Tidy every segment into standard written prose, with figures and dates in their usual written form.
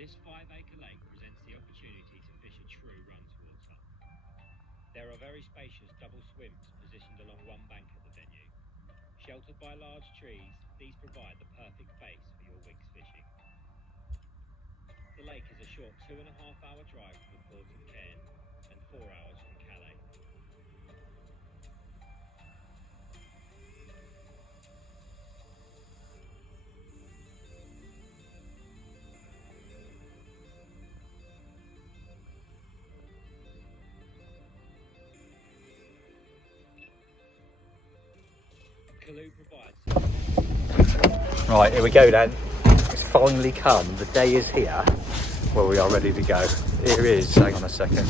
This 5-acre lake presents the opportunity to fish a true run-to-water. There are very spacious double swims positioned along one bank at the venue. Sheltered by large trees, these provide the perfect base for your wigs fishing. The lake is a short 2.5-hour drive from the port of Caen and 4 hours from Calais. Right, here we go then. It's finally come. The day is here where we are ready to go. Here is, hang on a second.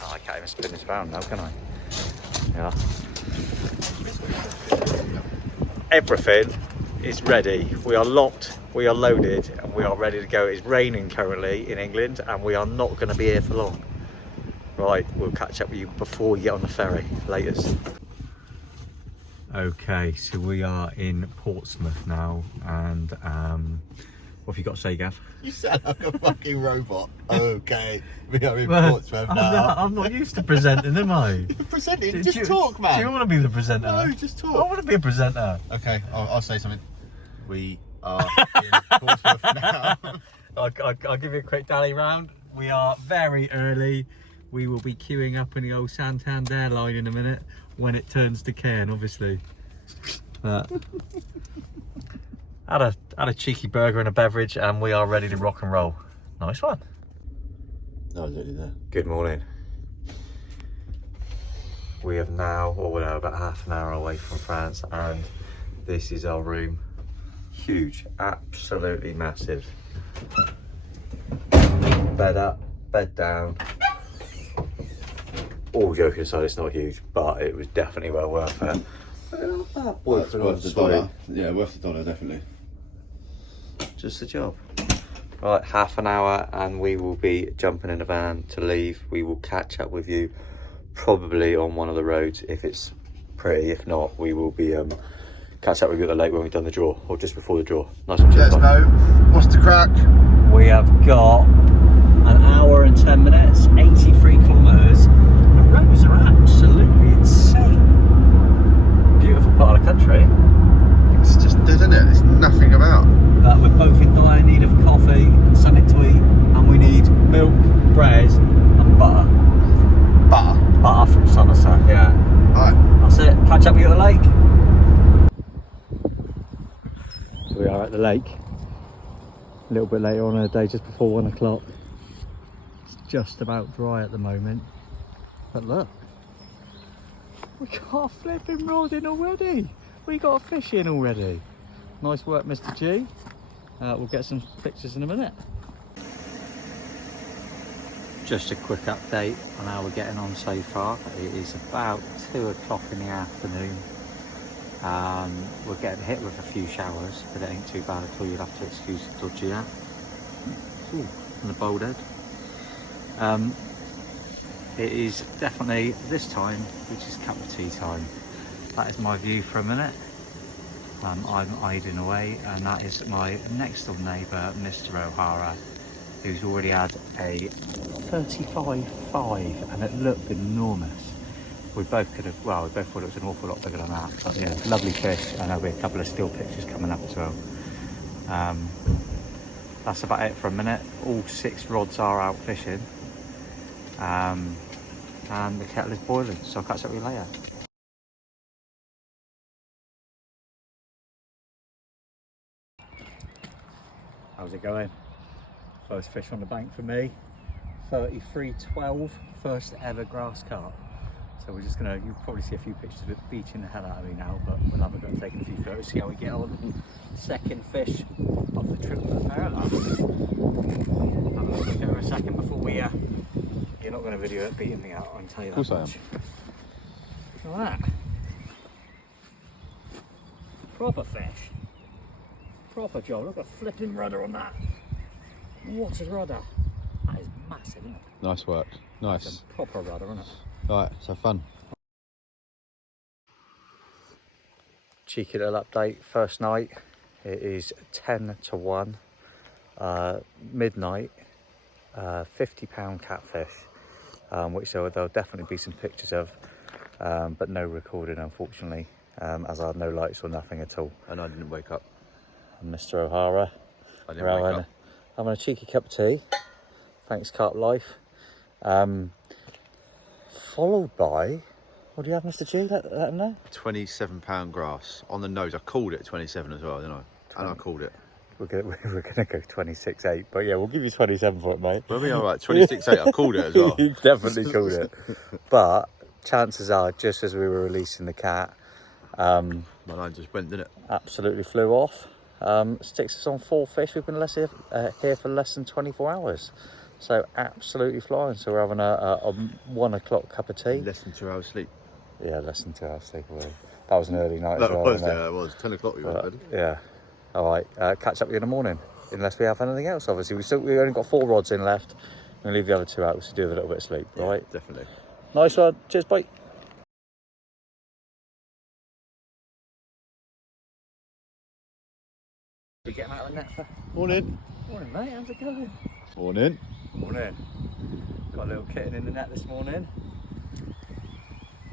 Oh, I can't even spin this round now, can I? Yeah. Everything is ready. We are locked, we are loaded, and we are ready to go. It's raining currently in England and we are not going to be here for long. Right, we'll catch up with you before we get on the ferry. Laters. Okay, so we are in Portsmouth now, and what have you got to say, Gav? You sound like a fucking robot. Okay, we are in Portsmouth now. I'm not used to presenting, am I? You're presenting, just talk, man. Do you want to be the presenter? No, just talk. I want to be a presenter. Okay, I'll say something. We are in Portsmouth now. I'll give you a quick dally round. We are very early. We will be queuing up in the old Santander line in a minute when it turns to Cairn, obviously. Had a cheeky burger and a beverage, and we are ready to rock and roll. Nice one. No, I was already there. Good morning. We have now, or we're now about half an hour away from France, and this is our room. Huge, absolutely massive. Bed up, bed down. All joking aside, it's not huge, but it was definitely well worth it. Worth the dollar. Yeah, worth the dollar, definitely. Just the job. Right, half an hour and we will be jumping in a van to leave. We will catch up with you probably on one of the roads if it's pretty. If not, we will be catch up with you at the lake when we've done the draw, or just before the draw. Nice one. Let us know. What's the crack? We have got an hour and 10 minutes, 83 kilometres. The roads are absolutely insane. Beautiful part of the country. It's just dead, isn't it? There's nothing about. We're both in dire need of coffee and something to eat, and we need milk, bread and butter. Butter? Butter from Somerset, yeah. Alright. That's it. Catch up with you at the lake. We are at the lake. A little bit later on in the day, just before 1 o'clock. It's just about dry at the moment. But look, we got a flipping rod in already. We got a fish in already. Nice work, Mr. G. We'll get some pictures in a minute. Just a quick update on how we're getting on so far. It is about 2 o'clock in the afternoon. We're getting hit with a few showers, but it ain't too bad at all. You'll have to excuse the dodgy that. Ooh, and the bold head. It is definitely this time, which is cup of tea time. That is my view for a minute. I'm idling away, and that is my next door neighbour, Mr. O'Hara, who's already had a 35.5, and it looked enormous. We both could have, well, we both thought it was an awful lot bigger than that. But yeah, lovely fish, and there'll be a couple of still pictures coming up as well. That's about it for a minute. All 6 rods are out fishing, and the kettle is boiling, so I'll catch up with you later. How's it going? First fish on the bank for me. 33.12, first ever grass carp. So we're just gonna, you'll probably see a few pictures of it beating the hell out of me now, but we'll have a go at taking a few photos, see how we get on. Second fish of the trip to the Parallel. Have a look at it for a second before we, you're not gonna video it beating me out, I can tell you that. Of course I am. Look at that. Proper fish. Proper job, look at a flipping rudder on that. What a rudder. That is massive, isn't it? Nice work. Nice. That's a proper rudder, isn't it? Alright, so fun. Cheeky little update, first night. It is 10 to 1. midnight, 50-pound catfish, which there'll definitely be some pictures of, but no recording, unfortunately, as I had no lights or nothing at all. And I didn't wake up. And Mr. O'Hara, I didn't wake up. having a cheeky cup of tea. Thanks, Carp Life. Followed by, what do you have, Mr. G? Let him know. £27 grass on the nose. I called it 27 as well, didn't I? And I called it. We're gonna go 26.8, but yeah, we'll give you 27 for it, mate. Well, we are right. 26.8. I called it as well. You definitely called it. But chances are, just as we were releasing the cat, My line just went, didn't it? absolutely flew off. Sticks us on 4 fish. We've been here for less than 24 hours. So absolutely flying. So we're having a 1 o'clock cup of tea. Less than 2 hours sleep. Yeah, less than 2 hours sleep. That was an early night as That well, was, wasn't it? yeah, it was. 10 o'clock we went to bed. Yeah. All right. Catch up with you in the morning, unless we have anything else. Obviously, we only got 4 rods in left. We'll leave the other 2 out to do with a little bit of sleep. Yeah, right. definitely. Nice one. Cheers, bye. You getting out of the net for? Morning. Morning, mate. How's it going? Morning. Morning. Got a little kitten in the net this morning.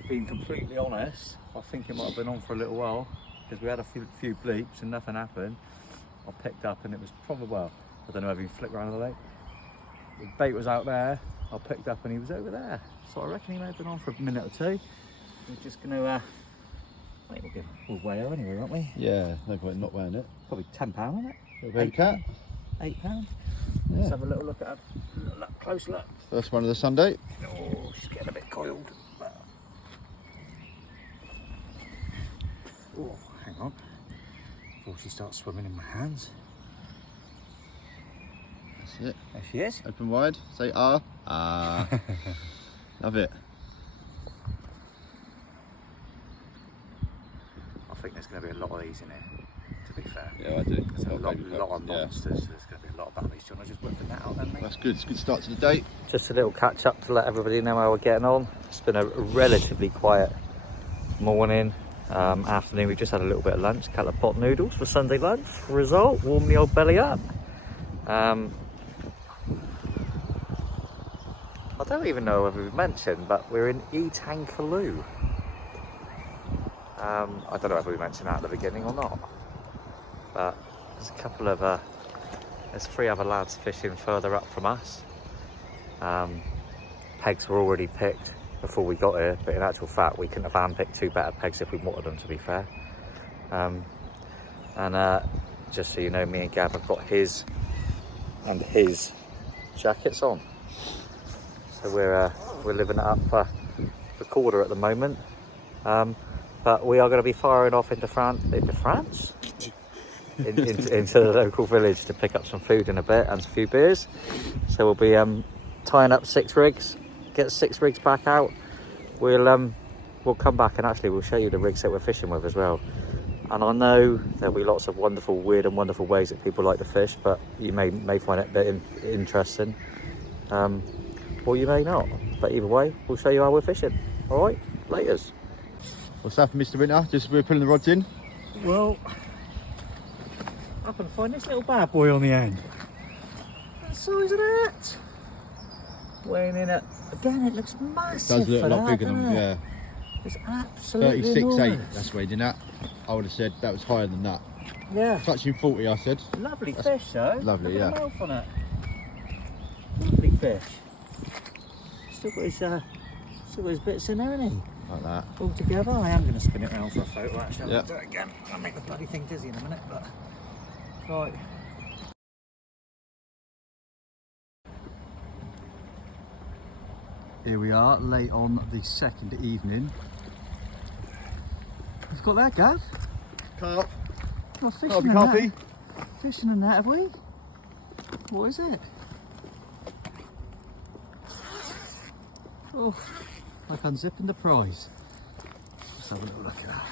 Being completely honest, I think it might have been on for a little while because we had a few bleeps and nothing happened. I picked up and it was probably, well, I don't know if you can flick around the lake. The bait was out there. I picked up and he was over there. So I reckon he may have been on for a minute or two. We're just going to, we'll weigh her anyway, won't we? Yeah, no point in not wearing it. Probably £10, isn't it? Baby cat. £8. Yeah. Let's have a little look at her. Close look. First one of the Sunday. Oh, she's getting a bit coiled. Oh, hang on. Before she starts swimming in my hands. That's it. There she is. Open wide. Say ah. Ah. Love it. I think there's going to be a lot of these in here, to be fair. Yeah, I do. There's a lot baby of cats, yeah. monsters. There's going to be a lot of babbies. Do you want to just whip the net out then, mate? That's good. It's a good start to the day. Just a little catch up to let everybody know how we're getting on. It's been a relatively quiet morning, afternoon. We just had a little bit of lunch, a couple of pot noodles for Sunday lunch. Result, warm the old belly up. I don't even know whether we've mentioned, but we're in Etang. I don't know if we mentioned that at the beginning or not, but there's a couple of there's 3 other lads fishing further up from us. Pegs were already picked before we got here, but in actual fact we couldn't have handpicked 2 better pegs if we wanted them, to be fair. Just so you know, me and Gab have got his and his jackets on, so we're living it up for quarter at the moment. But we are going to be firing off into France, into the local village to pick up some food in a bit and a few beers. So we'll be tying up 6 rigs, get 6 rigs back out. We'll come back and actually we'll show you the rigs that we're fishing with as well. And I know there'll be lots of weird and wonderful ways that people like to fish, but you may find it a bit interesting, or you may not. But either way, we'll show you how we're fishing. All right, laters. What's happened, Mr. Winter? Just we're pulling the rods in. Well, I can find this little bad boy on the end. What size of that? Weighing in at, again, it looks massive. It does look for a lot that, bigger than, doesn't it? yeah. It's absolutely 36.8. enormous. That's weighed in at. I would have said that was higher than that. Yeah. Touching 40, I said. Lovely fish, though. lovely, Look at yeah. the mouth on it. Lovely fish. Still got his bits in there, hasn't he? Like that. All together. I am going to spin it around for a photo, actually. Yeah. I'll do it again. I'll make the bloody thing dizzy in a minute, but... Right. Here we are, late on the 2nd evening. We've got that, Gav. Carp. Not fishing Carp, in coffee. that. Fishing in that, have we? What is it? Oh, like unzipping the prize. Let's have a little look at that.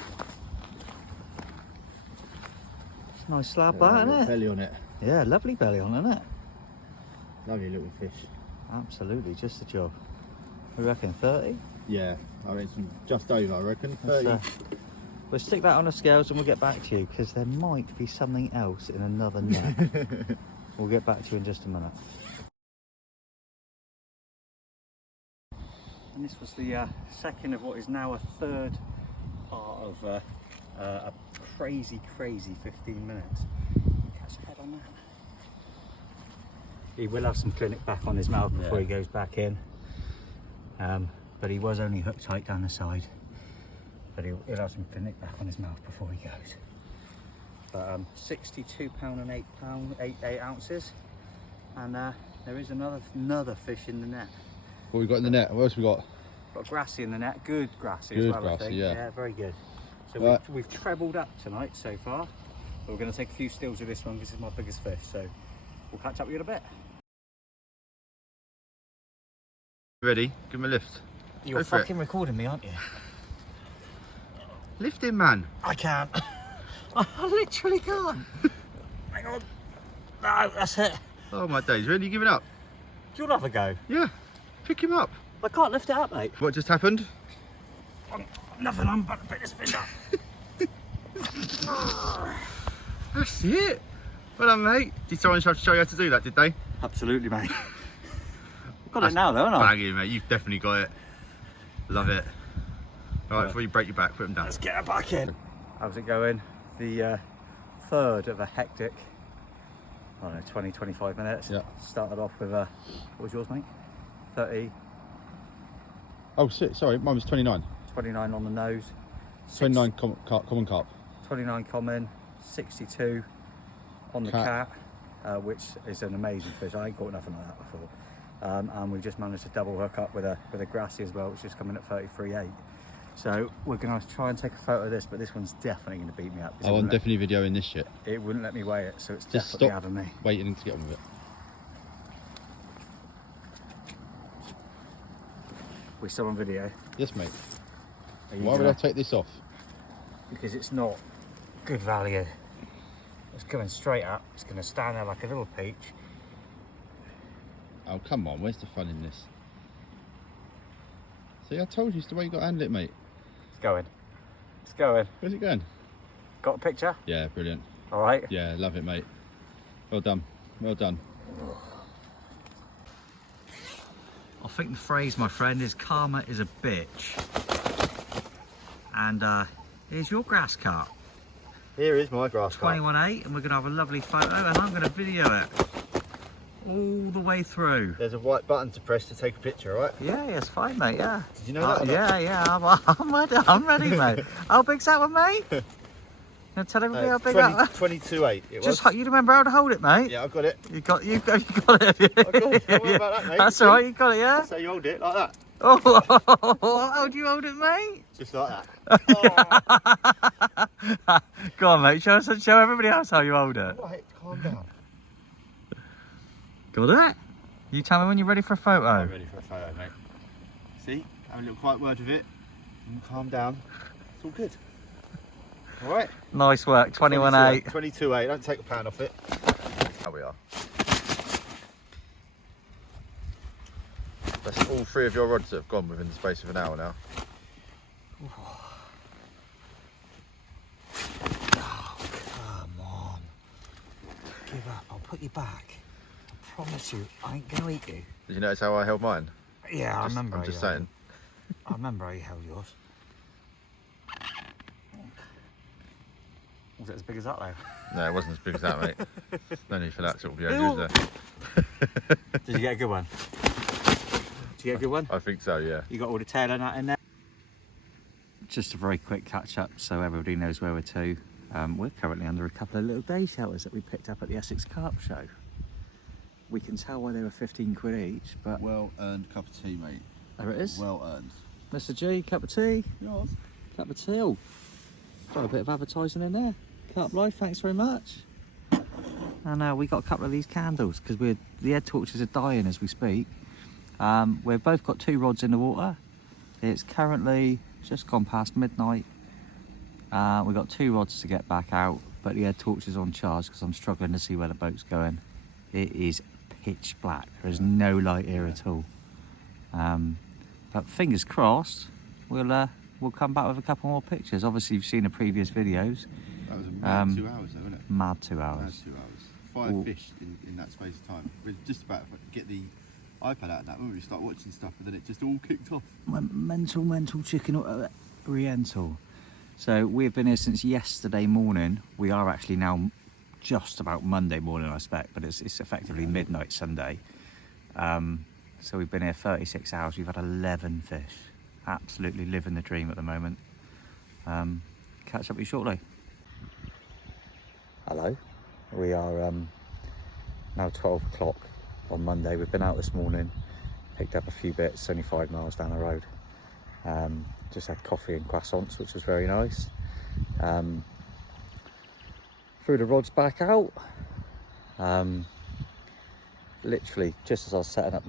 It's a nice slab, that, isn't it? Belly on it. Yeah, lovely belly on, isn't it? Lovely little fish. Absolutely, just the job. We reckon 30? Yeah, I reckon just over, I reckon. 30. We'll stick that on the scales and we'll get back to you because there might be something else in another net. We'll get back to you in just a minute. And this was the second of what is now a third part of a crazy 15 minutes. Catch a head on that. He will have some clinic back on his mouth before he goes back in. But he was only hooked tight down the side. But he'll have some clinic back on his mouth before he goes. But £62 and eight ounces. And there is another fish in the net. What we got in the net? What else we got? Got grassy in the net, good grassy Good as well, grassy, I think. yeah. Very good. So Right. we've trebled up tonight so far. But we're going to take a few stills of this one because it's my biggest fish. So we'll catch up with you in a bit. Ready? Give him a lift. You're Go for fucking recording me, aren't you? Lift him, man. I can't. I literally can't. Hang on. No, that's it. Oh my days, really? You giving up? Do you want to have a go? Yeah. Pick him up. I can't lift it up, mate. What just happened? Nothing, I'm about to pick this fish up. That's it. Well done, mate. Did someone have to show you how to do that, did they? Absolutely, mate. Got it now, though, haven't I? Banging, mate. You've definitely got it. Love it. All right, before you break your back, put him down. Let's get her back in. How's it going? The third of a hectic, I don't know, 20, 25 minutes. Yeah. Started off with what was yours, mate? 30, Oh, shit. Sorry, mine was 29. 29 on the nose. 29 common carp. 29 common, 62 on the cat, which is an amazing fish. I ain't caught nothing like that before. And we've just managed to double hook up with a grassy as well, which is coming at 33.8. So we're going to try and take a photo of this, but this one's definitely going to beat me up. Oh, I'm definitely videoing this shit. It wouldn't let me weigh it, so it's Just definitely stop having me. waiting to get on with it. We're still on video. Yes, mate. Are you Why would gonna- I take this off? Because it's not good value. It's coming straight up. It's going to stand there like a little peach. Oh, come on. Where's the fun in this? See, I told you it's the way you got to handle it, mate. It's going. It's going. Where's it going? Got a picture? Yeah, brilliant. All right. Yeah, love it, mate. Well done. Well done. I think the phrase, my friend, is karma is a bitch. And here's your grass carp. Here is my grass carp. 21.8, and we're going to have a lovely photo, and I'm going to video it all the way through. There's a white button to press to take a picture, right? Yeah, it's fine, mate. Yeah. Did you know that? Or not? Yeah. I'm ready, mate. How big's that one, mate? Now tell everybody how big that was. 22.8 it was. Just you remember how to hold it, mate. Yeah, I've got it. You got it. Have you? I got it. Don't worry about that, mate. That's all right. You got it, yeah. So you hold it like that. Oh, how do you hold it, mate? Just like that. Go on, mate. Show everybody else how you hold it. Right, calm down. Got it? You tell me when you're ready for a photo. I'm ready for a photo, mate. See? Have a little quiet word with it. And calm down. It's all good. Alright? Nice work. 21.8. 22.8. Don't take a pound off it. How we are. That's all three of your rods that have gone within the space of an hour now. Oh, come on. Give up. I'll put you back. I promise you, I ain't going to eat you. Did you notice how I held mine? Yeah, I remember. I'm just saying. I remember how you held yours. Was it as big as that, though? No, it wasn't as big as that, mate. No need for that sort of behaviour, is there? Did you get a good one? Did you get a good one? I think so, yeah. You got all the tail and that in there? Just a very quick catch up so everybody knows where we're to. We're currently under a couple of little day shelters that we picked up at the Essex Carp Show. We can tell why they were 15 quid each, but... Well earned cup of tea, mate. There it is. Well earned. Mr. G, cup of tea. Yours? Cup of tea. Oh, got a bit of advertising in there. Carp Life, thanks very much. And we got a couple of these candles because the head torches are dying as we speak. We've both got 2 rods in the water. It's currently just gone past midnight. We've got 2 rods to get back out, but the head torch is on charge because I'm struggling to see where the boat's going. It is pitch black. There is no light here at all. But fingers crossed, we'll come back with a couple more pictures. Obviously, you've seen the previous videos. That was a mad 2 hours, though, wasn't it? Mad 2 hours. Mad 2 hours. 5 fish in that space of time. We're just about to get the iPad out of that when we start watching stuff, and then it just all kicked off. Mental chicken oriental. So we've been here since yesterday morning. We are actually now just about Monday morning, I expect, but it's effectively midnight Sunday. So we've been here 36 hours. We've had 11 fish. Absolutely living the dream at the moment. Catch up with you shortly. Hello. We are now 12 o'clock on Monday. We've been out this morning, picked up a few bits, only 5 miles down the road. Just had coffee and croissants, which was very nice. Threw the rods back out. Literally, just as I was setting up,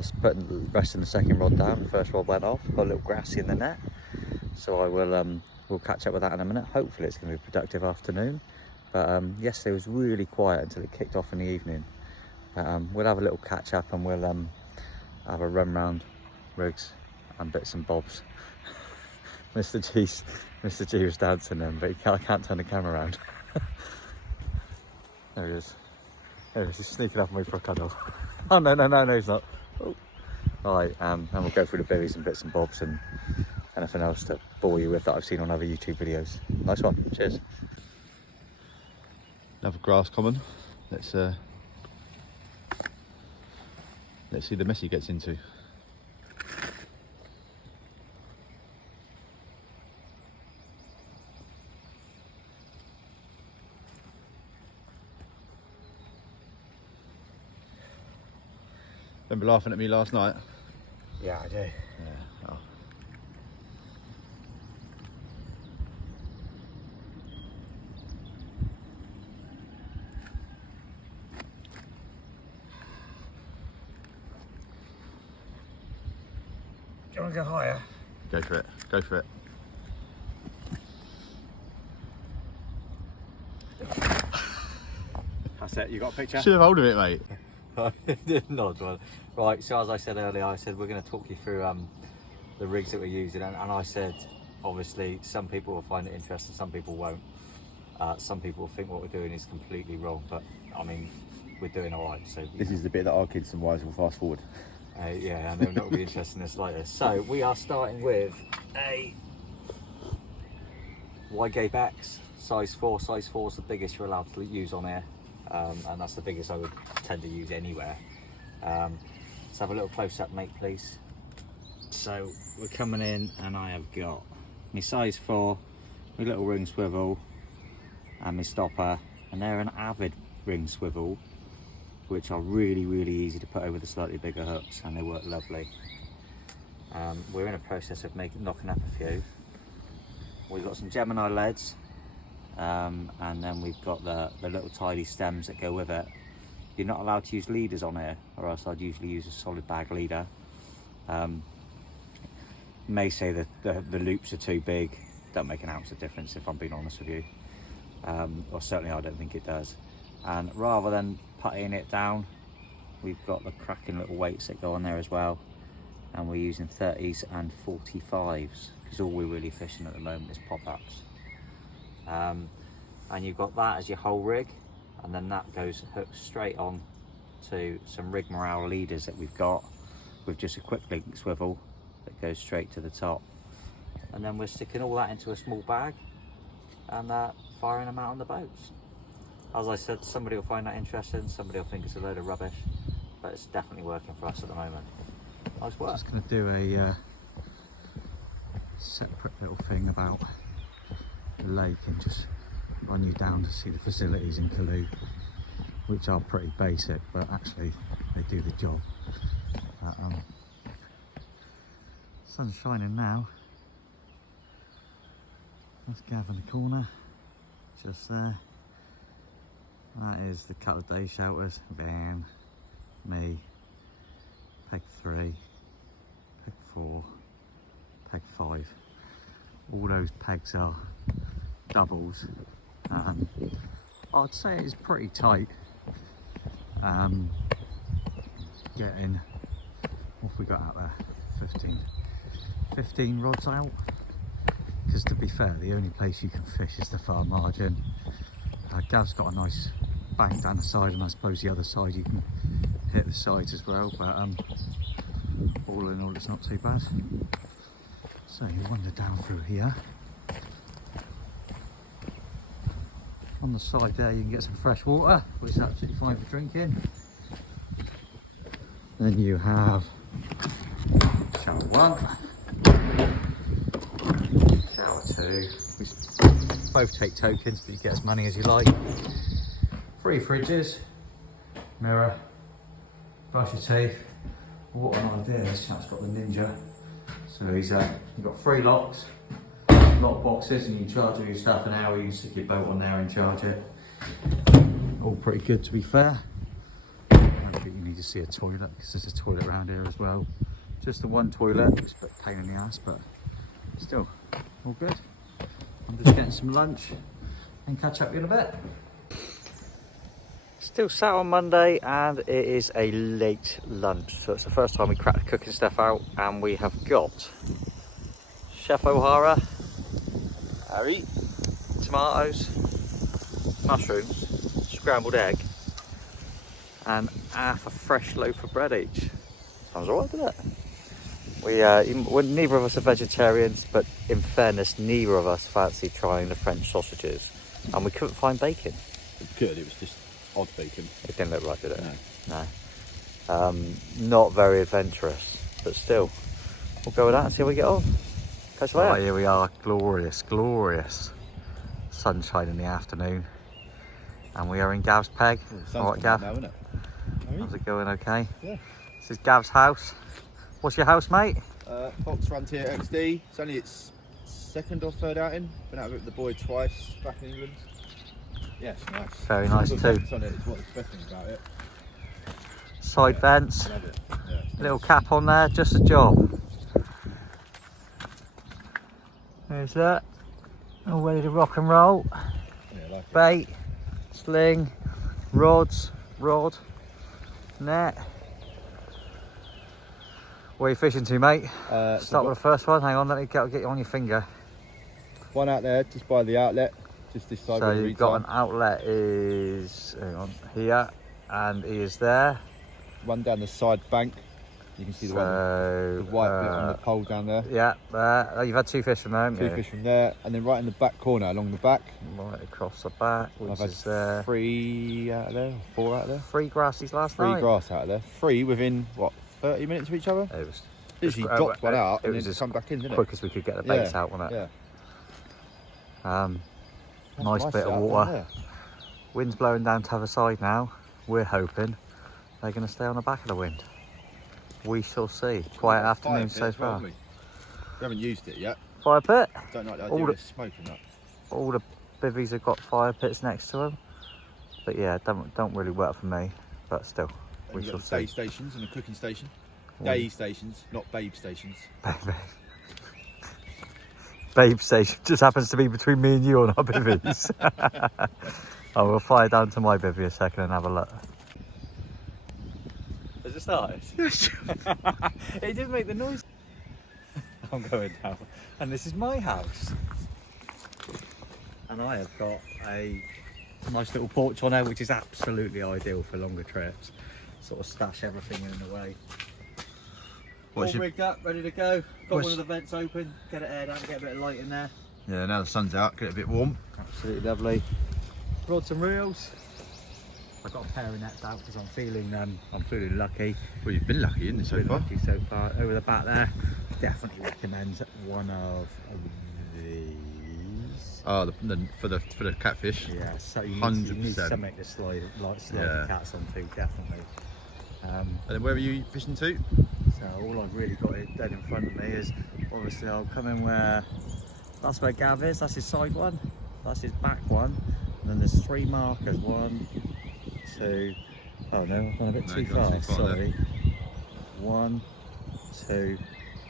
resting the second rod down, the first rod went off. Got a little grassy in the net, so I will we'll catch up with that in a minute. Hopefully, it's going to be a productive afternoon. But yesterday was really quiet until it kicked off in the evening. But we'll have a little catch up and we'll have a run round rigs and bits and bobs. Mr. G was dancing then, but I can't turn the camera around. There he is. There he is. He's sneaking up on me for a cuddle. Oh no, he's not. Oh. Alright, and we'll go through the berries and bits and bobs and anything else to bore you with that I've seen on other YouTube videos. Nice one. Cheers. Another grass common. Let's see the mess he gets into. Remember laughing at me last night? Yeah, I do. Yeah. Oh. Do you want to go higher? Go for it. Go for it. That's it. You got a picture? Should have hold of it, mate. Not one. Right, so as I said earlier, I said we're going to talk you through the rigs that we're using, and I said obviously some people will find it interesting, some people won't. Some people think what we're doing is completely wrong, but I mean we're doing all right. So This is the bit that our kids and wives will fast forward. yeah, and they'll not be interested in this like this. So we are starting with a Wide X size 4. Size 4 is the biggest you're allowed to use on here, and that's the biggest I would tend to use anywhere. Let's have a little close-up, mate, please. So we're coming in, and I have got my size 4, my little ring swivel, and my stopper, and they're an Avid ring swivel, which are really, really easy to put over the slightly bigger hooks, and they work lovely. We're in a process of knocking up a few. We've got some Gemini leads, and then we've got the little tidy stems that go with it. You're not allowed to use leaders on here, or else I'd usually use a solid bag leader. May say that the loops are too big. Don't make an ounce of difference, if I'm being honest with you. Or certainly I don't think it does. And rather than puttying it down, we've got the cracking little weights that go on there as well. And we're using 30s and 45s, because all we're really fishing at the moment is pop-ups. And you've got that as your whole rig, and then that goes hooked straight on to some rigmarole leaders that we've got with just a quick link swivel that goes straight to the top. And then we're sticking all that into a small bag and firing them out on the boats. As I said, somebody will find that interesting, somebody will think it's a load of rubbish, but it's definitely working for us at the moment. Nice work. Just going to do a separate little thing about the lake and just run you down to see the facilities in Cailleaux, which are pretty basic, but actually they do the job. Sun's shining now. That's Gav in the corner, just there. That is the couple of day shelters. Van, me, peg 3, peg 4, peg 5. All those pegs are doubles. I'd say it's pretty tight. Getting, what have we got out there? 15 rods out. Because to be fair, the only place you can fish is the far margin. Gav's got a nice bank down the side, and I suppose the other side you can hit the sides as well, but all in all it's not too bad. So you wander down through here. On the side there you can get some fresh water, which is absolutely fine for drinking. Then you have shower 1, shower 2, which both take tokens, but you get as many as you like. 3 fridges, mirror, brush your teeth. What an idea, this chap's got the Ninja. So he's you've got 3 locks, lock boxes, and you can charge all your stuff an hour. You can stick your boat on there and charge it. All pretty good, to be fair. I don't think you need to see a toilet, because there's a toilet around here as well. Just the one toilet, it's a bit pain in the ass, but still, all good. I'm just getting some lunch and catch up with you in a bit. Still sat on Monday, and it is a late lunch. So it's the first time we cracked the cooking stuff out, and we have got Chef O'Hara, Harry. tomatoes, mushrooms, scrambled egg, and half a fresh loaf of bread each. Sounds alright, doesn't it? Neither of us are vegetarians, but in fairness, neither of us fancy trying the French sausages, and we couldn't find bacon. Good, it was just odd bacon. It didn't look right, did it? No. No. Not very adventurous, but still, we'll go with that and see how we get on. Catch you later. Right, here we are, glorious, glorious sunshine in the afternoon, and we are in Gav's Peg. All right, Gav? Now, isn't it? How's it going? Okay. Yeah. This is Gav's house. What's your house, mate? Fox Frontier XD. It's only its 2nd or 3rd outing. Been out with the boy twice back in England. Yeah, it's nice. Very nice Good too. vents on it is what's the best thing about it. Side vents, Love it. Yeah, it's little nice. cap on there, just a job. There's that. All ready to rock and roll. Yeah, like it. Bait, sling, rods, rod, net. Where are you fishing to, mate? Start with the first one. Hang on, let me get you on your finger. One out there, just by the outlet, just this side. So where the you've reeds got are. an outlet is, hang on, here, and he is there. One down the side bank. You can see the white bit on the pole down there. Yeah, there. You've had 2 fish from there, haven't you? 2 fish from there, and then right in the back corner, along the back, Right across the back, which I've had is there. 3 out of there, 4 out of there. 3 grassies last 3 night. grass out of there. 3 within what, 30 minutes of each other? It was Literally dropped one out it and was then as come back in, didn't quick it? as we could get the baits Yeah, out, wasn't it? Yeah. Nice bit of water. Wind's blowing down to the other side now. We're hoping they're going to stay on the back of the wind. We shall see. Quiet afternoon so far. We haven't used it yet. Fire pit. Don't like the All idea the- of smoke and that. All the bivvies have got fire pits next to them. But yeah, don't really work for me. But still, And we you've shall got the day see. stations and the cooking station. Oh. Day stations, not babe stations. Babe station just happens to be between me and you on our bivvies. I will fire down to my bivvy a second and have a look. Has it started? It did make the noise. I'm going down, and this is my house. And I have got a nice little porch on there, which is absolutely ideal for longer trips. Sort of stash everything in the way. All rigged up, ready to go. Got one of the vents open, get it aired out, get a bit of light in there. Yeah, now the sun's out, get it a bit warm. Absolutely lovely. Rods and reels. I've got a pair of nets out because I'm feeling lucky. Well, you've been lucky, isn't it, so far? Lucky so far. Over the back there, definitely recommend one of these. Oh, for the catfish. Yeah, so you need 100%. something to slide Yeah. the cats onto, definitely. And then where were you fishing to? So all I've really got it dead in front of me is obviously I'll come in where that's where Gav is. That's his side one. That's his back one. And then there's 3 markers. 1, 2. Oh no, I've gone a bit No, too you've gone too fast. far there. Sorry. 1, 2,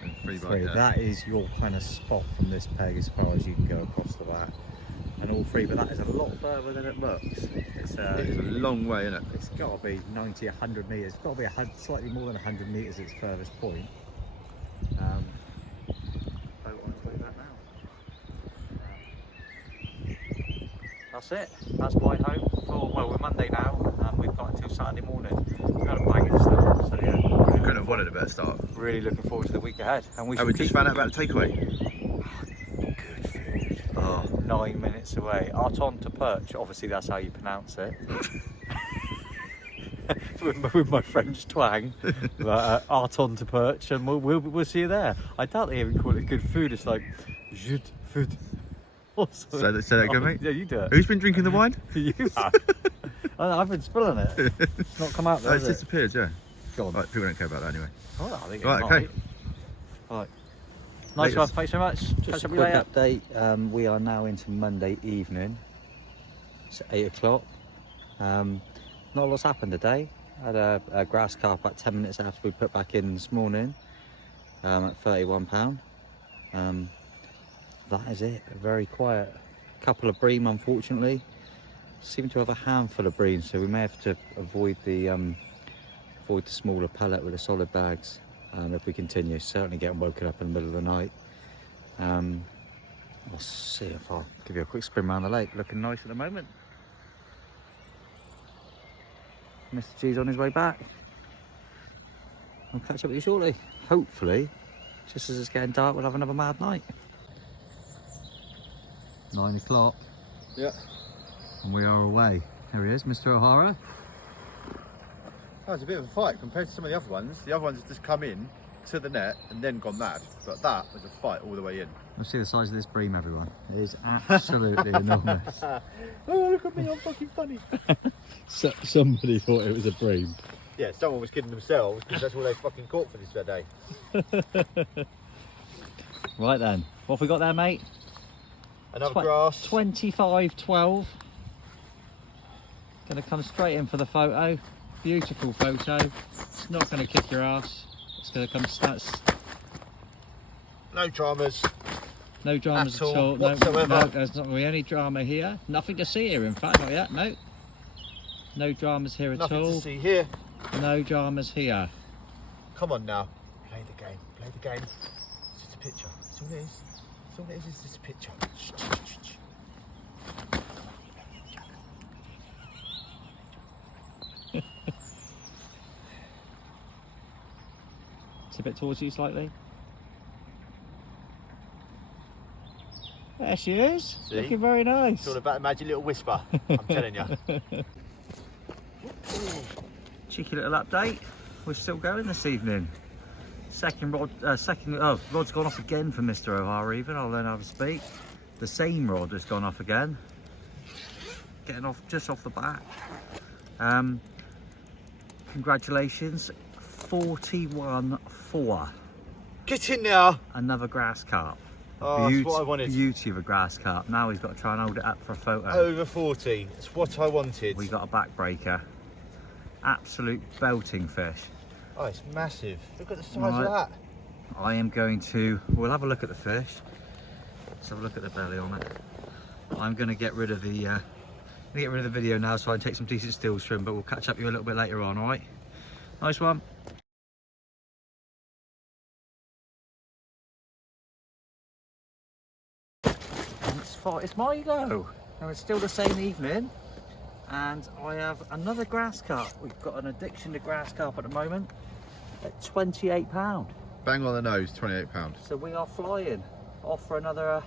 And 3 by 3. there. That is your kind of spot from this peg as far as you can go across the back. And all 3, but that is a lot further than it looks. It's It's a long way, isn't it? It's got to be 90, 100 metres. It's got to be slightly more than 100 metres at its furthest point. Boat on its way back now. that's it. That's my home for, well, we're Monday now, and we've got until Saturday morning. We've got a banging start, so yeah. You couldn't have wanted a better start. Really looking forward to the week ahead. And we just found out about the takeaway. Good food. Oh. 9 minutes away. Etang to Perch, obviously that's how you pronounce it. with my French twang. But Etang to Perch, and we'll see you there. I doubt they even call it good food. It's like, jus de food. Say that again, mate? Yeah, you do it. Who's been drinking the wine? You have. I've been spilling it. It's not come out there, it's disappeared, yeah. Go on. Right, people don't care about that anyway. Oh, I think right, okay. Right. Nice one, thanks very much. Just Catch a up quick later. update. We are now into Monday evening. It's 8 o'clock. Not a lot's happened today. I had a grass carp about 10 minutes after we put back in this morning at £31. That is it. Very quiet. Couple of bream, unfortunately. Seem to have a handful of bream, so we may have to avoid the smaller pellet with the solid bags if we continue. Certainly getting woken up in the middle of the night. We'll see if I'll give you a quick spin around the lake. Looking nice at the moment. Mr. G's on his way back. I'll catch up with you shortly. Hopefully, just as it's getting dark, we'll have another mad night. 9 o'clock. Yeah. And we are away. There he is, Mr. O'Hara. That was a bit of a fight compared to some of the other ones. The other ones have just come in to the net and then gone mad. But that was a fight all the way in. Let's see the size of this bream, everyone. It is absolutely enormous. Oh, look at me, I'm fucking funny. So, somebody thought it was a bream. Yeah, someone was kidding themselves because that's all they fucking caught for this day. Right then, what have we got there, mate? Another grass. 25-12. Going to come straight in for the photo. Beautiful photo. It's not going to kick your ass. It's going to come No dramas. No dramas at all. Whatsoever. No, there's not really any drama here. Nothing to see here, in fact, not yet. No. No dramas here at all. Nothing to see here. No dramas here. Come on now. Play the game. Play the game. It's just a picture. That's all it is. That's all it is just a picture. Shh, shh, shh, shh. It's a bit towards you slightly. There she is. See? Looking very nice. It's all about a magic little whisper. I'm telling you. Cheeky little update. We're still going this evening. Rod's gone off again for Mr. O'Hara even. I'll learn how to speak. The same rod has gone off again. Getting off just off the back. Congratulations. 41-4. Get in there. Another grass carp. Oh, that's what I wanted. Beauty of a grass carp. Now he's got to try and hold it up for a photo. Over 40. It's what I wanted. We got a backbreaker. Absolute belting fish. Oh, it's massive. Look at the size Right. of that. I am going to, we'll have a look at the fish. Let's have a look at the belly on it. I'm going to get rid of the video now so I can take some decent stills for him, but we'll catch up with you a little bit later on, alright? Nice one. It's my go. And it's still the same evening. And I have another grass carp. We've got an addiction to grass carp at the moment at £28. Bang on the nose, £28. So we are flying off for another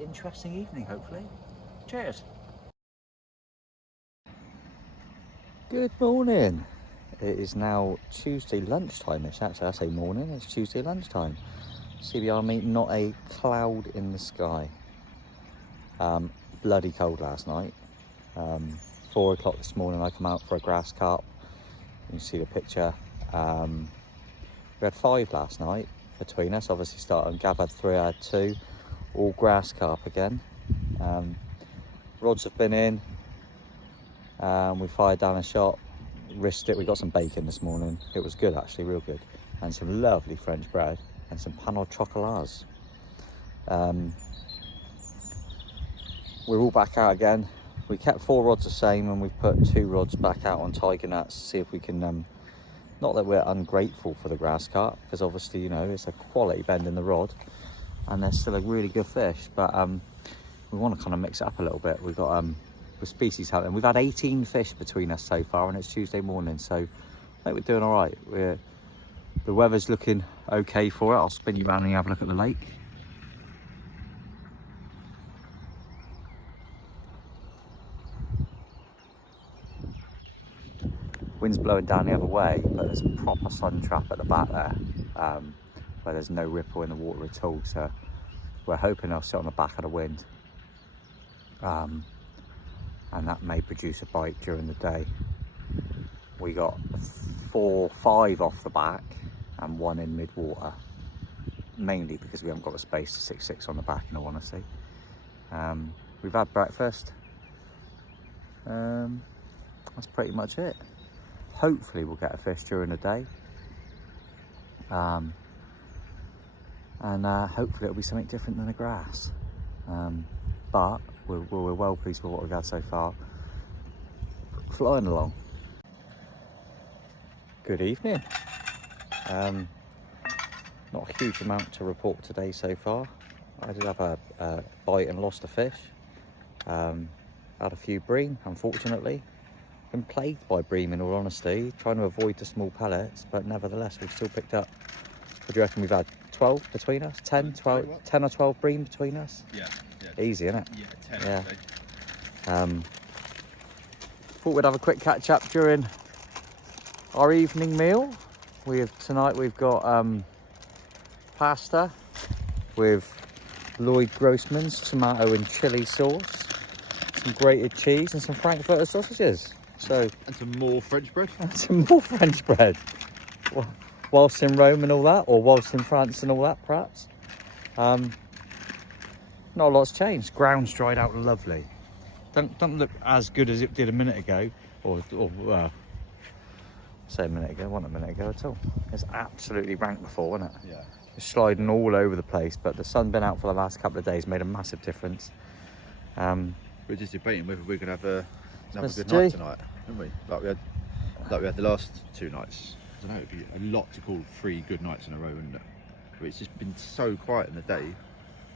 interesting evening, hopefully. Cheers. Good morning. It is now Tuesday lunchtime-ish. Actually, I say morning, it's Tuesday lunchtime. See behind me, not a cloud in the sky. Bloody cold last night. 4 o'clock this morning, I come out for a grass carp. You can see the picture. We had 5 last night between us. Obviously started, Gav had 3, I had 2. All grass carp again. Rods have been in. We fired down a shot, risked it. We got some bacon this morning. It was good actually, real good. And some lovely French bread and some pain au chocolat. We're all back out again. We kept 4 rods the same and we've put 2 rods back out on tiger nets to see if we can, not that we're ungrateful for the grass carp, because obviously, you know, it's a quality bend in the rod and they're still a really good fish, but we want to kind of mix it up a little bit. We've got with species hunting. We've had 18 fish between us so far, and it's Tuesday morning, so I think we're doing all right. The weather's looking okay for it. I'll spin you around and have a look at the lake. Wind's blowing down the other way, but there's a proper sun trap at the back there, where there's no ripple in the water at all. So we're hoping I'll sit on the back of the wind, and that may produce a bite during the day. We got 4-5 off the back and 1 in mid-water, mainly because we haven't got the space to 6 on the back, in all honesty. We've had breakfast. That's pretty much it. Hopefully we'll get a fish during the day, and hopefully it'll be something different than the grass, but we're well pleased with what we've had so far. Flying along. Good evening. Not a huge amount to report today so far. I did have a bite and lost a fish. Had a few bream, unfortunately. Been plagued by bream, in all honesty, trying to avoid the small pellets, but nevertheless we've still picked up. What do you reckon we've had? 12 between us? 10, 12, 10 or 12 bream between us? Yeah. Easy, isn't it? Yeah, 10. Yeah. Thought we'd have a quick catch up during our evening meal. Tonight we've got pasta with Lloyd Grossman's tomato and chilli sauce, some grated cheese and some Frankfurter sausages. And some more French bread. And some more French bread. Whilst in Rome and all that, or whilst in France and all that, perhaps. Not a lot's changed. Ground's dried out lovely. Don't look as good as it did a minute ago, say a minute ago, wasn't a minute ago at all. It's absolutely rank before, wasn't it? Yeah. It's sliding all over the place, but the sun's been out for the last couple of days, made a massive difference. We're just debating whether we're going to have another Mr. good G. night tonight, haven't we? Like we had the last 2 nights. I don't know, it'd be a lot to call 3 good nights in a row, wouldn't it? But it's just been so quiet in the day.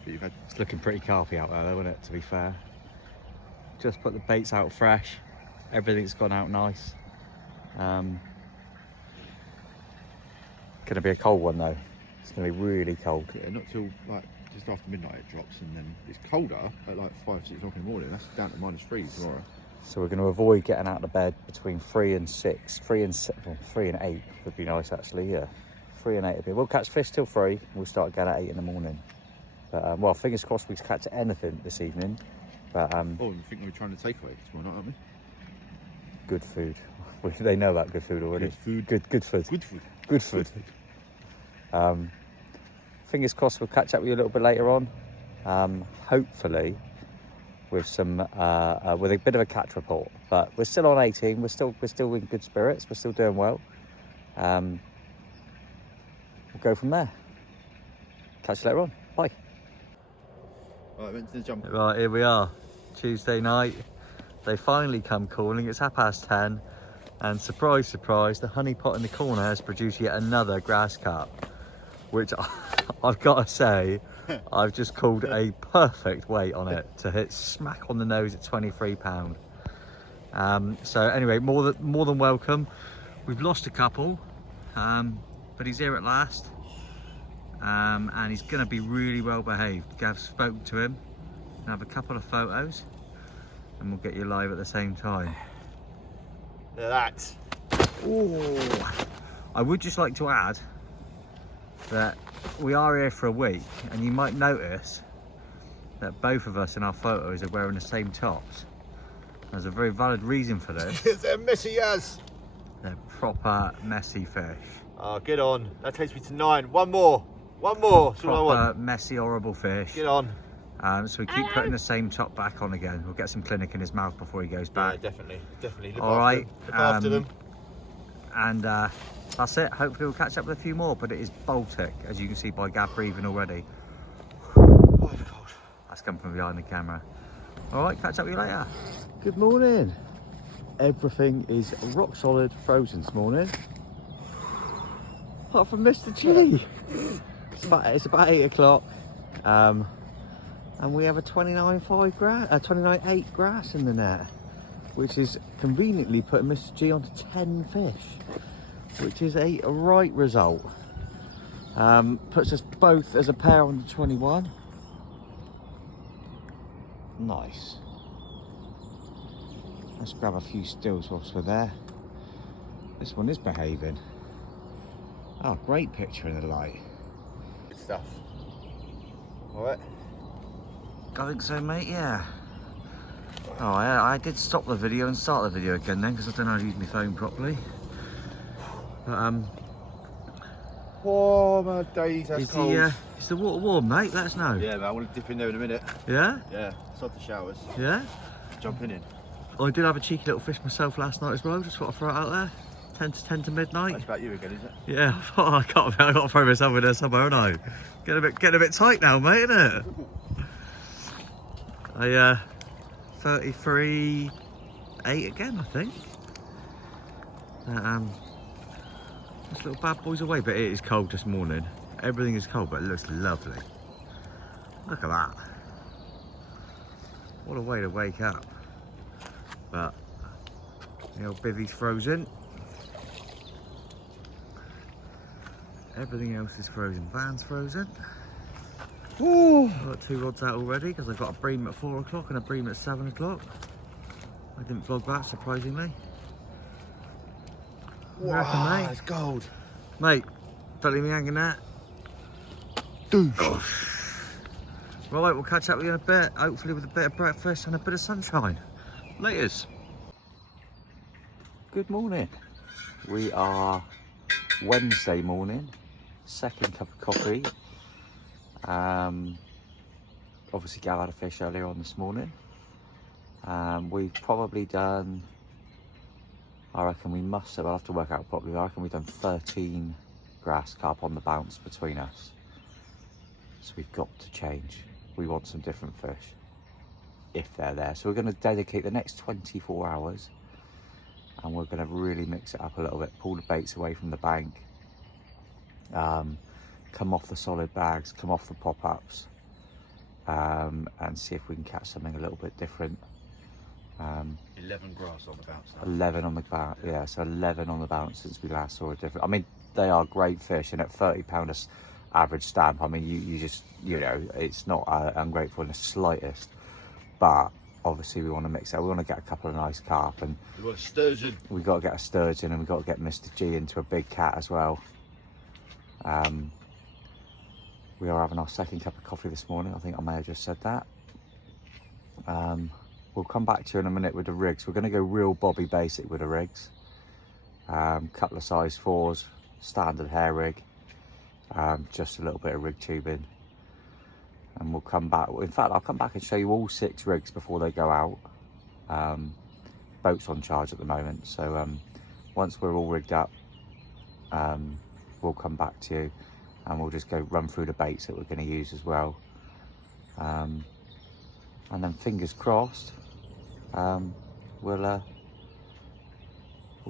But you've had... It's looking pretty carpy out there though, isn't it, to be fair? Just put the baits out fresh. Everything's gone out nice. Gonna be a cold one though. It's gonna be really cold. Yeah, not till like just after midnight it drops, and then it's colder at like 5-6 o'clock in the morning. That's down to -3 tomorrow. So we're going to avoid getting out of bed between 3 and 6. 3 and 8 would be nice actually, yeah. 3 and 8 would be. We'll catch fish till 3. We'll start again at 8 in the morning. But well, fingers crossed we catch anything this evening. But I think we're trying to take away tomorrow night, aren't we? good food. They know about good food already. Good food. Good food. Good food. Good food. Fingers crossed we'll catch up with you a little bit later on. Hopefully with some with a bit of a catch report, but we're still on 18. We're still in good spirits. We're still doing well. We'll go from there. Catch you later on. Bye. Right, went to the jump. Right, here we are. Tuesday night. They finally come calling. It's 10:30, and surprise, surprise, the honey pot in the corner has produced yet another grass carp, which I've got to say, I've just called a perfect weight on it to hit smack on the nose at 23 pound. So anyway, more than welcome. We've lost a couple, but he's here at last, and he's going to be really well behaved. Gav spoke to him, and have a couple of photos, and we'll get you live at the same time. Look at that. Ooh. I would just like to add that we are here for a week, and you might notice that both of us in our photos are wearing the same tops. There's a very valid reason for this. They're messy as. They're proper messy fish. Oh, get on. That takes me to 9. One more. That's all I Proper want. messy, horrible fish. Get on. So we keep putting the same top back on again. We'll get some clinic in his mouth before he goes back. Yeah, definitely. Look All right. Look after them. And that's it. Hopefully we'll catch up with a few more, but it is Baltic, as you can see by Gav breathing already. Oh, it's cold. That's come from behind the camera. All right, catch up with you later. Good morning. Everything is rock solid frozen this morning. Apart from Mr. G. It's about 8 o'clock. and we have a 29.5 grass, 29.8 grass in the net, which is conveniently putting Mr. G onto 10 fish, which is a right result. Puts us both as a pair on the 21. Nice. Let's grab a few stills whilst we're there. This one is behaving. Oh, great picture in the light. Good stuff. Alright. I think so, mate, yeah. Oh, I did stop the video and start the video again then, because I don't know how to use my phone properly. But, warmer days, that's cold. Is the water warm, mate? Let us know. Yeah, man, I want to dip in there in a minute. Yeah? Yeah, start the showers. Yeah? Jumping in. I did have a cheeky little fish myself last night as well, just thought I'd throw it out there. 10 to midnight. That's about you again, is it? Yeah, I thought I got to throw myself in there somewhere, haven't I? Getting a bit tight now, mate, isn't it? 33.8 again, I think. This little bad boy's away, but it is cold this morning. Everything is cold, but it looks lovely. Look at that. What a way to wake up. But the old bivvy's frozen. Everything else is frozen. Van's frozen. Ooh. I've got 2 rods out already because I've got a bream at 4 o'clock and a bream at 7 o'clock. I didn't vlog that, surprisingly. Wow, mate? it's gold. Mate, don't leave me hanging there. Right, we'll catch up with you in a bit, hopefully with a bit of breakfast and a bit of sunshine. Laters. Good morning. We are Wednesday morning, second cup of coffee. Obviously Gav had a fish earlier on this morning. We've probably done, I reckon we must have, I'll have to work out properly, I reckon we've done 13 grass carp on the bounce between us. So we've got to change. We want some different fish, if they're there. So we're going to dedicate the next 24 hours and we're going to really mix it up a little bit, pull the baits away from the bank, come off the solid bags, come off the pop-ups, and see if we can catch something a little bit different. 11 grass on the bounce now. 11 on the bounce, yeah, so 11 on the bounce since we last saw a different. I mean, they are great fish, and at £30 average stamp, I mean, you just, you know, it's not ungrateful in the slightest, but obviously we want to mix it. We want to get a couple of nice carp, and We've got a sturgeon. we've got to get a sturgeon, and we've got to get Mr. G into a big cat as well. We are having our second cup of coffee this morning. I think I may have just said that. We'll come back to you in a minute with the rigs. We're going to go real Bobby basic with the rigs. Couple of size 4s, standard hair rig, just a little bit of rig tubing, and we'll come back. In fact, I'll come back and show you all 6 rigs before they go out. Boat's on charge at the moment, so once we're all rigged up, we'll come back to you and we'll just go run through the baits that we're going to use as well, and then fingers crossed, we'll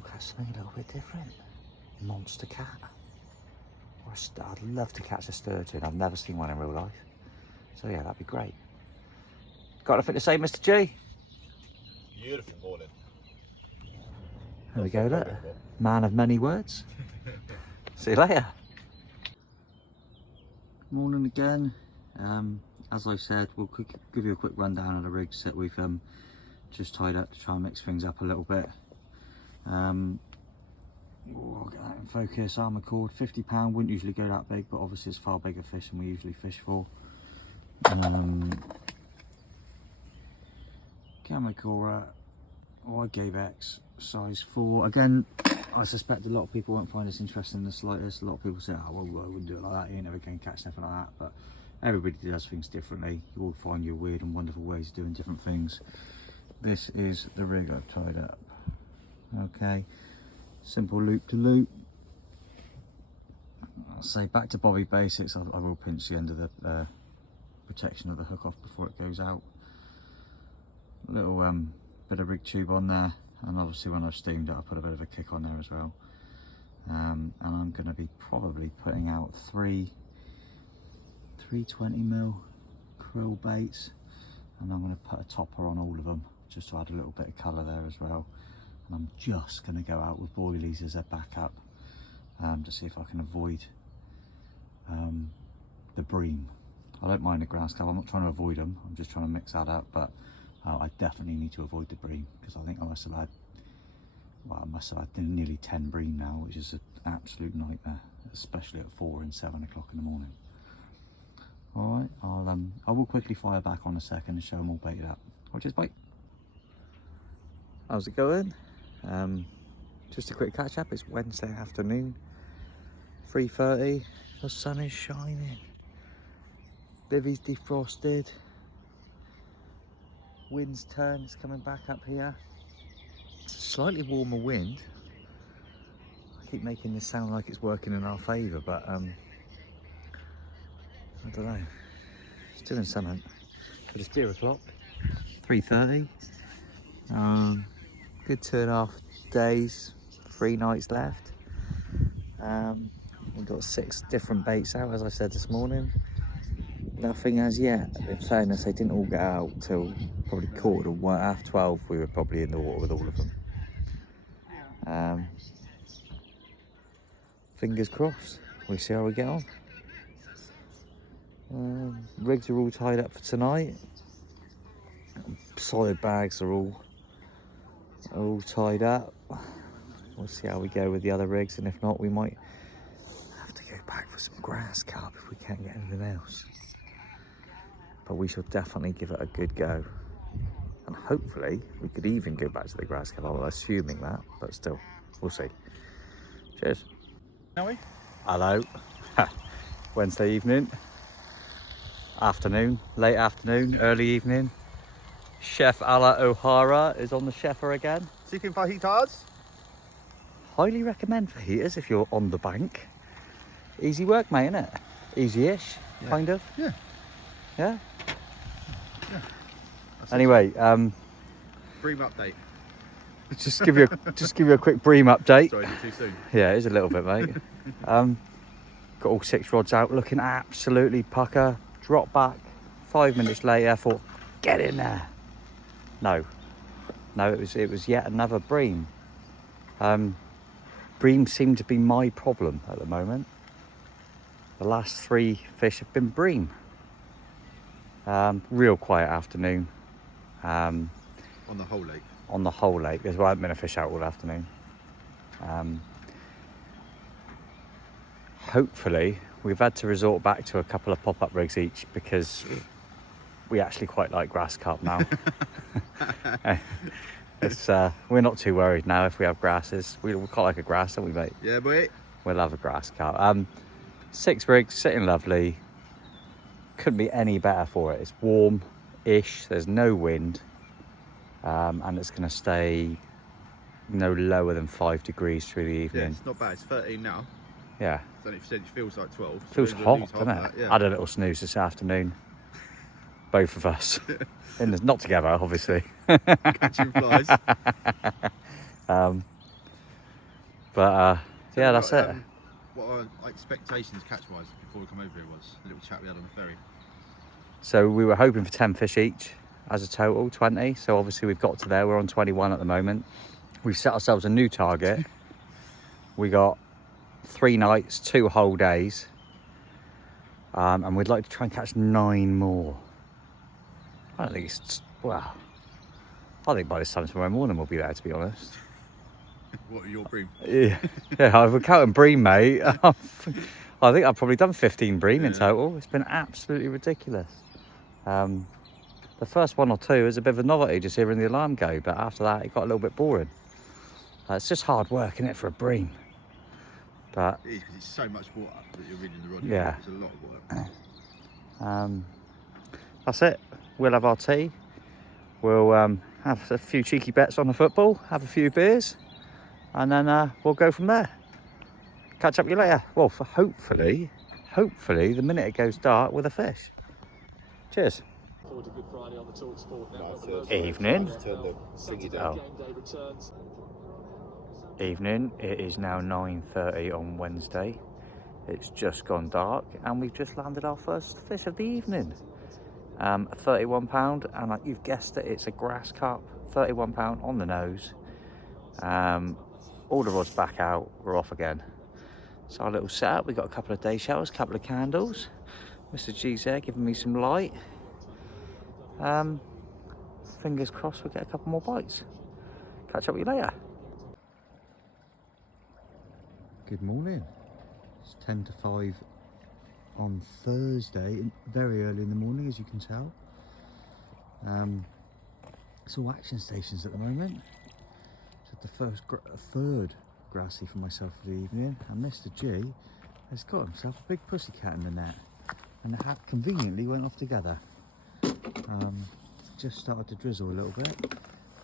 catch something a little bit different. Monster cat. Or I'd love to catch a sturgeon. I've never seen one in real life. So yeah, that'd be great. Got anything to say, Mr. G? Beautiful morning. There we go, look. Man of many words. See you later. Morning again. As I said, we'll give you a quick rundown of the rigs that we've just tied up to try and mix things up a little bit. I'll get that in focus. Armour cord, £50, wouldn't usually go that big, but obviously it's far bigger fish than we usually fish for. Kamikora, I gave X, size 4. Again, I suspect a lot of people won't find this interesting in the slightest. A lot of people say, oh well, I wouldn't do it like that, you ain't never going to catch nothing like that, but everybody does things differently. You will find your weird and wonderful ways of doing different things. This is the rig I've tied up. Okay, simple loop to loop. I'll say back to Bobby basics. I will pinch the end of the protection of the hook off before it goes out. A little bit of rig tube on there, and obviously when I've steamed it, I put a bit of a kick on there as well. And I'm going to be probably putting out three 20mm krill baits, and I'm going to put a topper on all of them just to add a little bit of colour there as well. And I'm just going to go out with boilies as a backup to see if I can avoid the bream. I don't mind the grass carp, I'm not trying to avoid them, I'm just trying to mix that up, but I definitely need to avoid the bream, because I think I must have had nearly 10 bream now, which is an absolute nightmare, especially at 4 and 7 o'clock in the morning. Alright, I will quickly fire back on a second and show them all baited up. Watch this bite. How's it going? Just a quick catch up. It's Wednesday afternoon, 3:30. The sun is shining. Bivvy's defrosted. Wind's turned, it's coming back up here. It's a slightly warmer wind. I keep making this sound like it's working in our favour, but I don't know. It's doing something. But it's 2 o'clock, 3:30. Good 2.5 days, 3 nights left. We've got 6 different baits out, as I said this morning. Nothing as yet. In fairness, they didn't all get out till probably 12:15. We were probably in the water with all of them. Fingers crossed. We'll see how we get on. Rigs are all tied up for tonight. Solid bags are all tied up. We'll see how we go with the other rigs, and if not, we might have to go back for some grass carp if we can't get anything else. But we shall definitely give it a good go, and hopefully we could even go back to the grass carp. I'm assuming that, but still, we'll see. Cheers. Hello. Wednesday evening, late afternoon, early evening. Chef Ala O'Hara is on the cheffer again. Seeking fajitas? Highly recommend fajitas if you're on the bank. Easy work, mate, isn't it? Easy-ish, yeah. Kind of. Yeah. Yeah? Yeah. Anyway, Bream update. just give you a quick bream update. Sorry, is it too soon? Yeah, it is a little bit, mate. Got all 6 rods out, looking absolutely pucker. Drop back. 5 minutes later, thought, get in there. No, it was yet another bream. Bream seemed to be my problem at the moment. The last 3 fish have been bream. Real quiet afternoon. On the whole lake? On the whole lake. There's well, I haven't been a fish out all afternoon. Hopefully, we've had to resort back to a couple of pop-up rigs each, because we actually quite like grass carp now. We're not too worried now if we have grasses. We quite like a grass, don't we, mate? Yeah, boy. We'll have a grass carp. 6 rigs, sitting lovely. Couldn't be any better for it. It's warm-ish, there's no wind, and it's going to stay no lower than 5 degrees through the evening. Yeah, it's not bad. It's 13 now. Yeah. 30% feels like 12. So Feels we're hot, lose half doesn't of it? that, yeah. Had a little snooze this afternoon. Both of us. Not together, obviously. Catching flies. Yeah, that's it. What our expectations catch-wise before we come over here was a little chat we had on the ferry. So we were hoping for 10 fish each as a total, 20. So obviously we've got to there. We're on 21 at the moment. We've set ourselves a new target. We got 3 nights, 2 whole days. And we'd like to try and catch 9 more. I don't think it's, well, I think by this time tomorrow morning we'll be there, to be honest. What are your bream? Yeah, if we're counting bream, mate, I think I've probably done 15 bream in total. It's been absolutely ridiculous. The first 1 or 2 is a bit of a novelty, just hearing the alarm go, but after that it got a little bit boring. It's just hard work, isn't it, for a bream? But it is, because it's so much water that you're reading the rod. Yeah. It's a lot of water. That's it. We'll have our tea. We'll have a few cheeky bets on the football, have a few beers, and then we'll go from there. Catch up with you later. Well, for hopefully the minute it goes dark, with a fish. Cheers. Evening. Evening. It is now 9:30 on Wednesday. It's just gone dark, and we've just landed our first fish of the evening. £31, and like you've guessed it, it's a grass carp. £31 on the nose. All the rods back out, we're off again. So our little setup, we got a couple of day showers, a couple of candles. Mr. G's there giving me some light. Fingers crossed we'll get a couple more bites. Catch up with you later. Good morning. It's 10 to 5 on Thursday, very early in the morning, as you can tell. It's all action stations at the moment. It's the third grassy for myself for the evening, and Mr. G has got himself a big pussycat in the net, and the hat conveniently went off together. Just started to drizzle a little bit,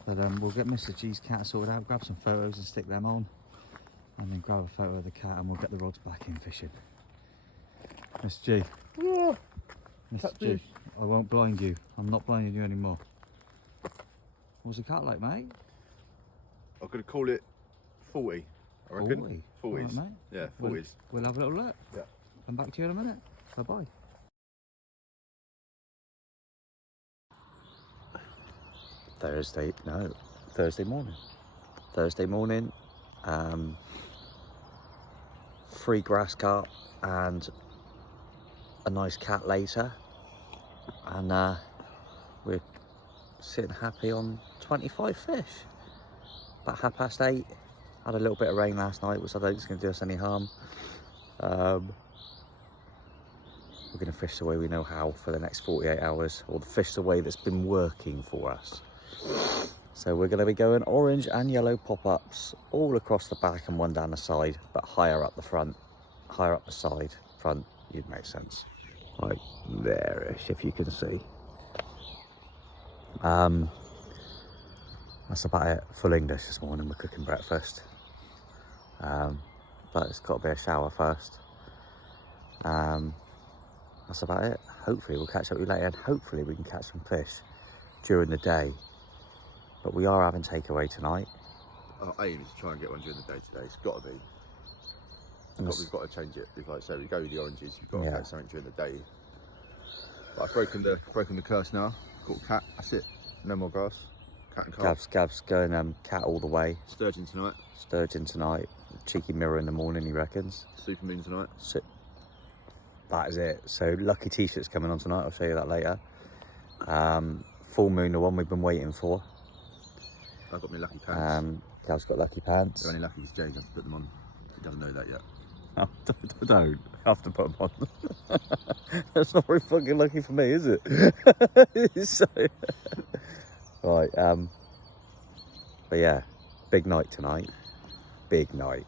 but we'll get Mr. G's cat sorted out, grab some photos and stick them on, and then grab a photo of the cat, and we'll get the rods back in fishing. Mr. G. Yeah. Mr. G, I won't blind you. I'm not blinding you anymore. What's the cat like, mate? I'm going to call it 40, I reckon. 40? 40s. Right, mate. Yeah, 40s. We'll have a little look. Yeah. Come back to you in a minute. Bye-bye. Thursday morning. Thursday morning. 3 grass carp and a nice cat later. And we're sitting happy on 25 fish. About 8:30. Had a little bit of rain last night, which I don't think is going to do us any harm. We're going to fish the way we know how for the next 48 hours, or fish the way that's been working for us. So we're going to be going orange and yellow pop-ups all across the back and one down the side, but higher up the front, higher up the side, front, you'd make sense. Like there-ish, if you can see. That's about it. Full English this morning, we're cooking breakfast. But it's got to be a shower first. That's about it. Hopefully we'll catch up with you later, and hopefully we can catch some fish during the day. But we are having takeaway tonight. Our aim is to try and get one during the day today. It's got to be. We've got to change it. If, like I say, we go with the oranges, you've got to catch something during the day. But I've broken the curse now. Caught cat. That's it. No more grass. Cat and carp. Gav's going cat all the way. Sturgeon tonight. Sturgeon tonight. Cheeky mirror in the morning, he reckons. Super moon tonight. So, that is it. So lucky t-shirts coming on tonight. I'll show you that later. Full moon, the one we've been waiting for. I've got my lucky pants. Gav's got lucky pants. They're only lucky because James has to put them on. He doesn't know that yet. Oh, don't have to put them on. That's not very fucking lucky for me, is it? So, right, but yeah, big night tonight. Big night.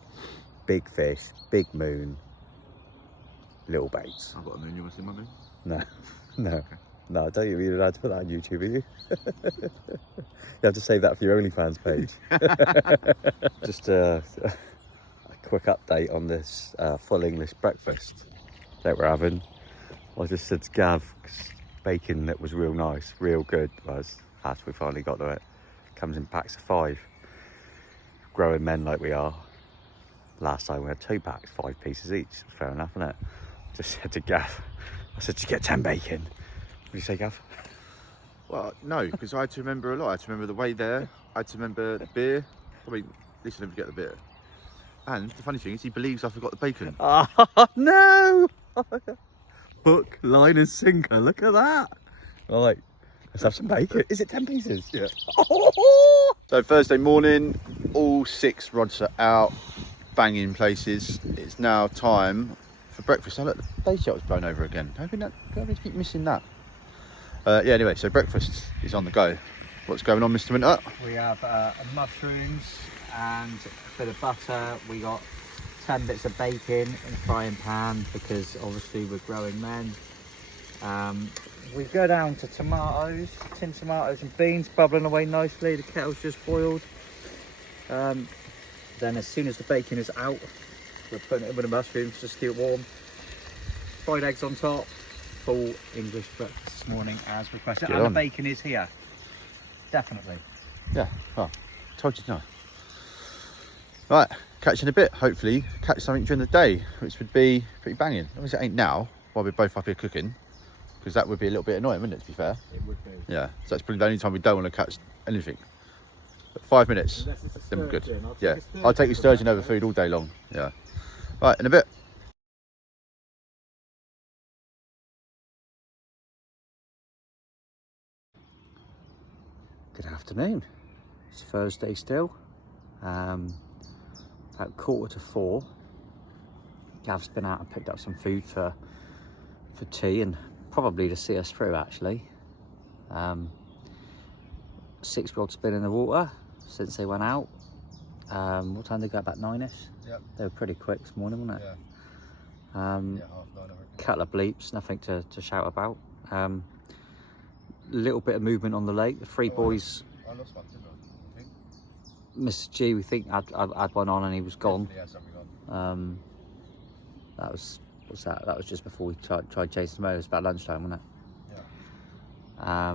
Big fish, big moon, little baits. I've got a moon. You want to see my moon? No. Okay. No, I don't think you're allowed to put that on YouTube, are you? You have to save that for your OnlyFans page. Just a quick update on this full English breakfast that we're having. I just said to Gav, bacon that was real nice, real good, was after we finally got to it. Comes in packs of 5. Growing men like we are. Last time we had 2 packs, 5 pieces each. Fair enough, isn't it? Just said to Gav, I said, did you get 10 bacon? What did you say, Gav? Well, no, because I had to remember a lot. I had to remember the way there. I had to remember the beer. Probably, at least I didn't forget the beer. And the funny thing is, he believes I forgot the bacon. Oh, no! Hook, line and sinker, look at that. Right, let's have some bacon. Is it 10 pieces? Yeah. So Thursday morning, all 6 rods are out, banging places. It's now time for breakfast. Oh look, the day shot was blown over again. Don't we keep missing that? Yeah, anyway, so breakfast is on the go. What's going on, Mr. Winter? We have mushrooms and a bit of butter. We got 10 bits of bacon in a frying pan because obviously we're growing men. We go down to tomatoes, tin tomatoes and beans bubbling away nicely. The kettle's just boiled. Then as soon as the bacon is out, we're putting it in with the mushrooms just to keep it warm. Fried eggs on top. Full English breakfast this morning as requested. And the bacon is here. Definitely. Yeah, well, told you no. Right, catch in a bit. Hopefully catch something during the day, which would be pretty banging. Obviously it ain't now, while we're both up here cooking. Because that would be a little bit annoying, wouldn't it, to be fair? It would be. Yeah, so that's probably the only time we don't want to catch anything. But 5 minutes, Unless it's a then we're good. sturgeon. I'll take Yeah, a sturgeon I'll take your sturgeon over over food all day long. Yeah. Right, in a bit. Good afternoon. It's Thursday still. About 3:45. Gav's been out and picked up some food for tea and probably to see us through actually. 6 rod's been in the water since they went out. What time did they go? About 9ish? Yep. They were pretty quick this morning, wasn't it? Yeah. Yeah. Yeah, half 9, I reckon. Couple of bleeps, nothing to shout about. Little bit of movement on the lake. The three boys, I lost one, didn't I think? Mr. G, we think had one on and he was gone. Definitely had something on. That was, what's that? That was just before we tried chasing them over. It was about lunchtime, wasn't it? Yeah.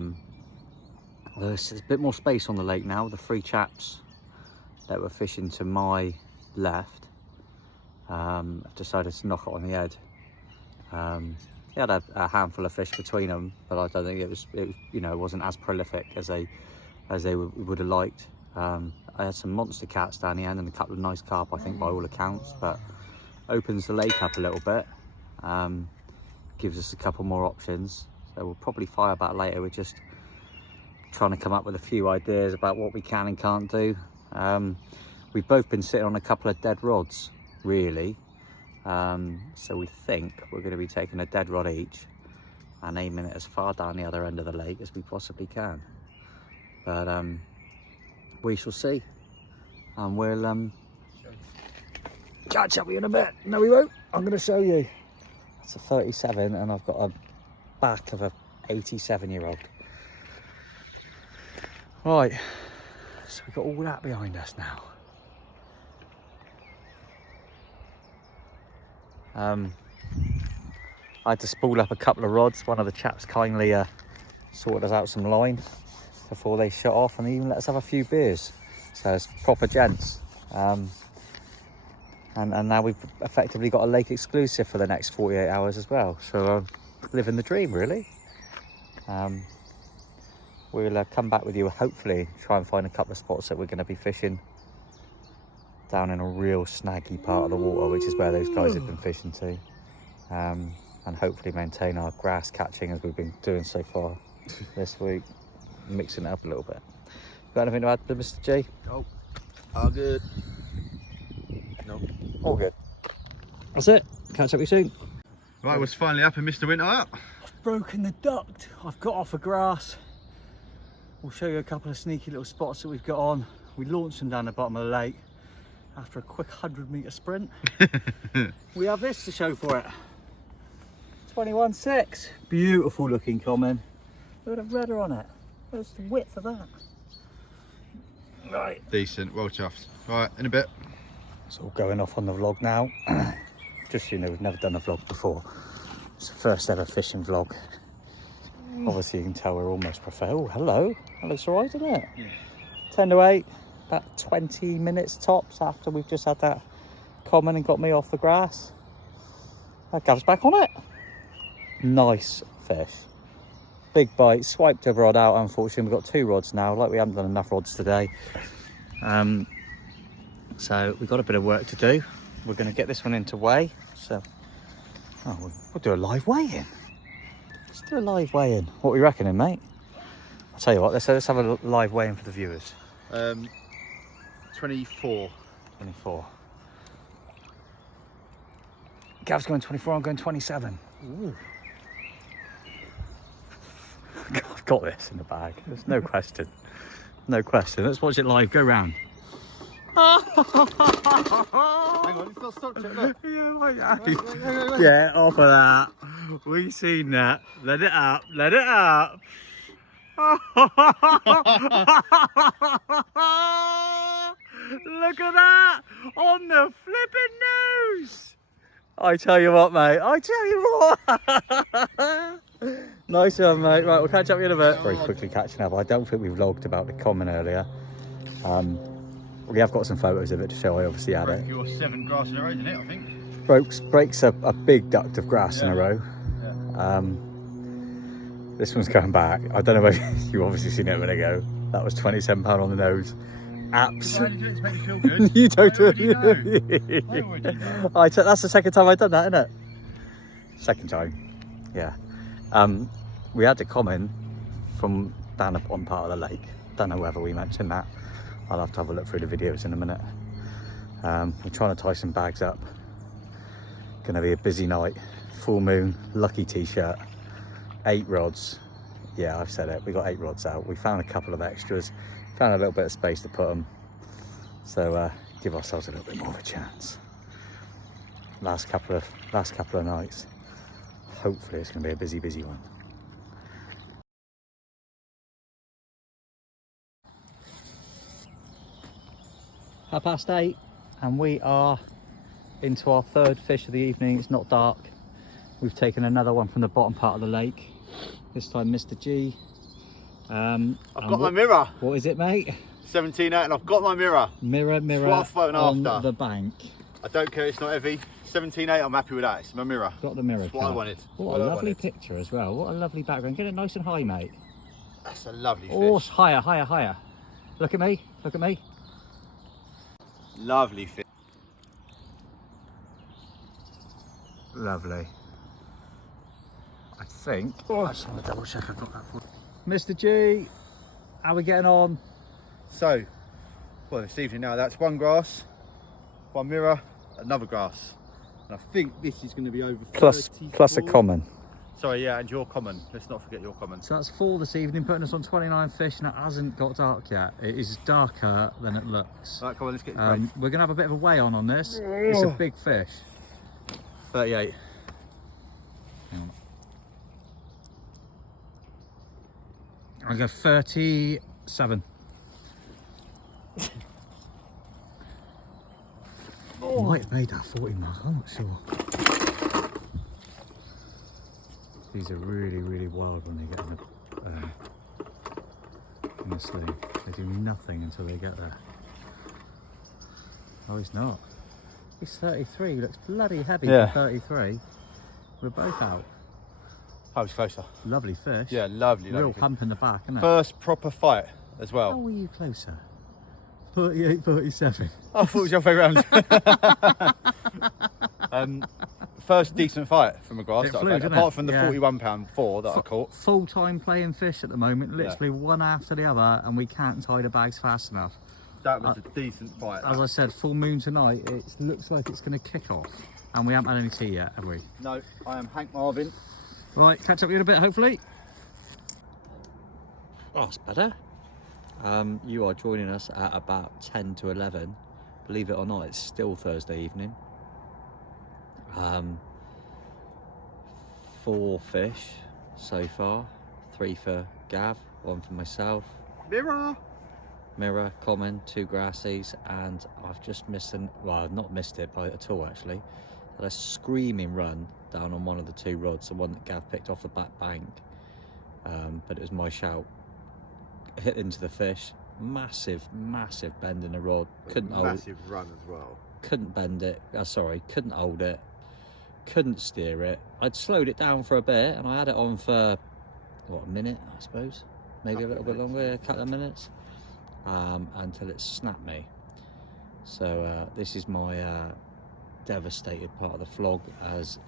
There's a bit more space on the lake now. The 3 chaps that were fishing to my left have decided to knock it on the head. They had a handful of fish between them, but I don't think it was you know, it wasn't as prolific as they would have liked. I had some monster cats down the end and a couple of nice carp, I think, by all accounts, but opens the lake up a little bit, gives us a couple more options. So we'll probably fire back later. We're just trying to come up with a few ideas about what we can and can't do. We've both been sitting on a couple of dead rods, really. So we think we're going to be taking a dead rod each and aiming it as far down the other end of the lake as we possibly can. But we shall see, and we'll catch up with you in a bit. No, we won't. I'm going to show you. It's a 37 and I've got a back of a 87-year-old. Right, so we've got all that behind us now. I had to spool up a couple of rods. One of the chaps kindly sorted us out some line before they shut off, and even let us have a few beers. So it's proper gents. And now we've effectively got a lake exclusive for the next 48 hours as well. So living the dream, really. We'll come back with you, hopefully try and find a couple of spots that we're going to be fishing down in a real snaggy part of the water, which is where those guys have been fishing to, and hopefully maintain our grass catching as we've been doing so far this week, mixing it up a little bit. Got anything to add to Mr. G? Oh, all good. No. All good. That's it. Catch up with you soon. Right, we're finally up and Mr. Winter out. I've broken the duct. I've got off a grass. We'll show you a couple of sneaky little spots that we've got on. We launched them down the bottom of the lake after a quick 100-metre sprint. We have this to show for it. 21.6. Beautiful looking common. Look at the rudder on it. What's the width of that? Right. Decent, well chuffed. Right, in a bit. It's all going off on the vlog now. Just so you know, we've never done a vlog before. It's the first ever fishing vlog. Obviously you can tell we're almost professional. Oh, hello. That looks alright, doesn't it? Yeah. 10 to 8. About 20 minutes tops after we've just had that common and got me off the grass. That Gav's back on it. Nice fish. Big bite. Swiped a rod out, unfortunately. We've got 2 rods now. Like we haven't done enough rods today. So we've got a bit of work to do. We're going to get this one into weigh. So we'll do a live weigh-in. Let's do a live weigh-in. What are we reckoning, mate? I'll tell you what, let's have a live weigh-in for the viewers. 24. 24. Gav's going 24, I'm going 27. Ooh. I've got this in the bag. There's no question. No question. Let's watch it live. Go round. Hang on, it's not stopped yet, look. Yeah, off of that. We seen that. Let it up. Let it up. Look at that on the flipping news. I tell you what, mate. I tell you what. Nice one, mate. Right, we'll catch up with you in a bit. Very quickly catching up. I don't think we vlogged about the common earlier. We have got some photos of it to show. I obviously had it. Your 7 grass in a row, isn't it? I think. Breaks a big duct of grass in a row. Yeah. This one's going back. I don't know whether you obviously seen it a minute ago. That was £27 on the nose. Absolutely. To make me feel good. You don't do I already know. That's the second time I've done that, isn't it? Second time, yeah. We had a comment from down at one part of the lake. Don't know whether we mentioned that. I'll have to have a look through the videos in a minute. We're trying to tie some bags up. Gonna be a busy night. Full moon, lucky t-shirt, 8 rods. Yeah, I've said it. We got 8 rods out. We found a couple of extras. Found a little bit of space to put them. So give ourselves a little bit more of a chance. Last couple of nights. Hopefully it's going to be a busy one. £8:30 and we are into our third fish of the evening. It's not dark. We've taken another one from the bottom part of the lake. This time Mr. G. I've got my mirror. What is it, mate? 17.8 and I've got my mirror. Mirror on the bank. I don't care, it's not heavy. 17.8, I'm happy with that. It's my mirror. Got the mirror. That's what I wanted. What a lovely picture as well. What a lovely background. Get it nice and high, mate. That's a lovely fish. Oh, higher. Look at me. Lovely fish. Lovely. I think. Oh, I just want to double check I've got that for Mr. G. How are we getting on? So, well, this evening now, that's one grass, one mirror, another grass. And I think this is going to be over Plus a 34. common. Sorry, yeah, and your common. Let's not forget your common. So that's 4 this evening, putting us on 29 fish, and it hasn't got dark yet. It is darker than it looks. Right, come on, let's get We're going to have a bit of a weigh on this. It's a big fish. 38. Hang on. I'll go 37. Might have made that 40 mark, I'm not sure. These are really wild when they get in the sleeve. They do nothing until they get there. Oh, he's not. He's 33. He looks bloody heavy for 33. We're both out. I was closer. Lovely fish. Yeah, lovely. Real pump in the back, isn't it? First proper fight as well. How were you closer? 38, 37. I thought it was your favourite round. First decent fight from a grass. Apart from the £41 4 that I caught. Full-time playing fish at the moment, literally one after the other, and we can't tie the bags fast enough. That was a decent fight. As I said, full moon tonight. It looks like it's going to kick off, and we haven't had any tea yet, have we? No, I am Hank Marvin. Right, catch up with you in a bit, hopefully. Oh, that's better. You are joining us at about 10 to 11. Believe it or not, it's still Thursday evening. 4 fish so far. 3 for Gav, 1 for myself. Mirror, common, 2 grassies, and I've just missed well, I've not missed it at all actually. Had a screaming run down on one of the 2 rods, the one that Gav picked off the back bank. But it was my shout. Hit into the fish. Massive bend in the rod. Couldn't hold. Massive run as well. Couldn't bend it. Couldn't hold it. Couldn't steer it. I'd slowed it down for a bit, and I had it on for what, a minute, I suppose, maybe a little bit longer, a couple of minutes, until it snapped me. So this is my devastated part of the vlog, as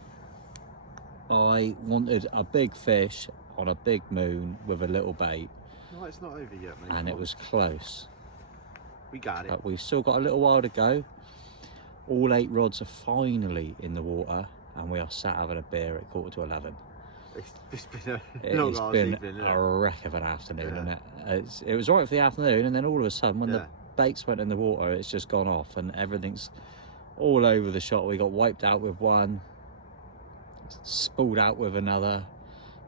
I wanted a big fish on a big moon with a little bait. No, it's not over yet, mate. And it was close. We got it. But we've still got a little while to go. All 8 rods are finally in the water, and we are sat having a beer at 10:45. It's been a long It's been evening, a wreck of an afternoon, isn't it? It was right for the afternoon, and then all of a sudden, when the baits went in the water, it's just gone off, and everything's all over the shot. We got wiped out with one, spooled out with another.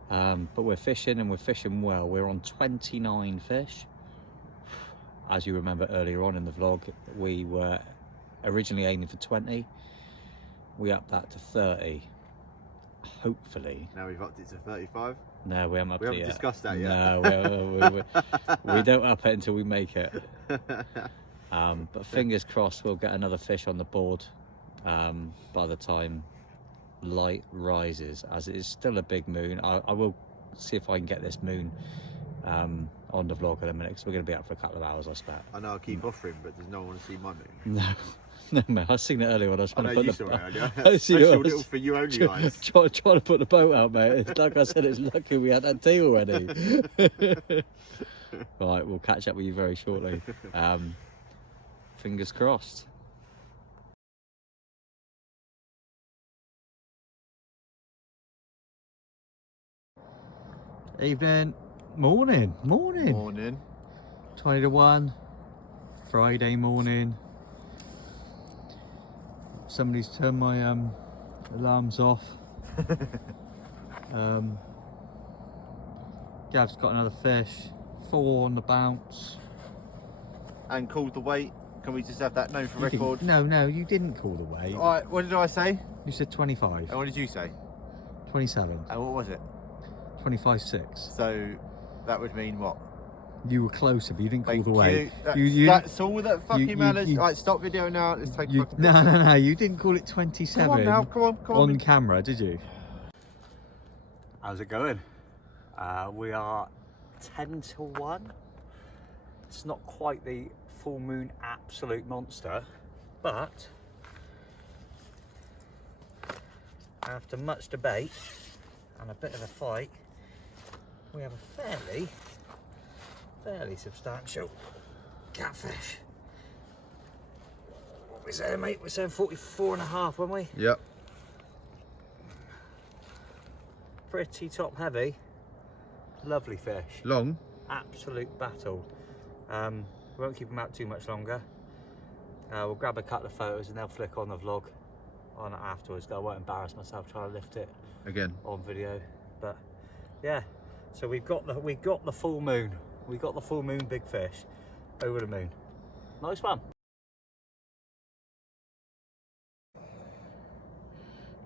But we're fishing, and we're fishing well. We're on 29 fish. As you remember earlier on in the vlog, we were originally aiming for 20. We upped that to 30. Hopefully. Now we've upped it to 35. No, we haven't upped it yet. We haven't discussed that yet. No, we don't up it until we make it. But fingers crossed we'll get another fish on the board by the time light rises, as it is still a big moon. I will see if I can get this moon on the vlog in a minute, because we're going to be up for a couple of hours, I expect. I know I keep offering, but does no one want to see my moon? No. No, mate, I seen it earlier when I was trying to put you the saw it earlier. I see it. Special little for you only eyes. Trying to put the boat out, mate. It's like I said, it's lucky we had that tea already. Right, we'll catch up with you very shortly. Fingers crossed. Evening. Morning. 20 to 1. Friday morning. Somebody's turned my alarms off. Gav's got another fish. 4 on the bounce. And called the weight. Can we just have that known for record? No, you didn't call the weight. Alright, what did I say? You said 25. And what did you say? 27. And what was it? 25.6. So that would mean what? You were closer, but you didn't call Thank the weight. That's all that fucking you- matters. you- Right, stop video now. Let's take a fucking picture. No, you didn't call it 27. Come on now, come on. On camera, did you? How's it going? We are 10 to 1. It's not quite the full moon absolute monster, but after much debate and a bit of a fight, we have a fairly substantial catfish. What we saying, mate? We're saying 44.5, weren't we? Yep. Pretty top heavy. Lovely fish. Long? Absolute battle. We won't keep them out too much longer. We'll grab a couple of photos and they'll flick on the vlog on it afterwards. I won't embarrass myself trying to lift it Again. on video. But yeah, so we got the full moon. We got the full moon big fish over the moon. Nice one.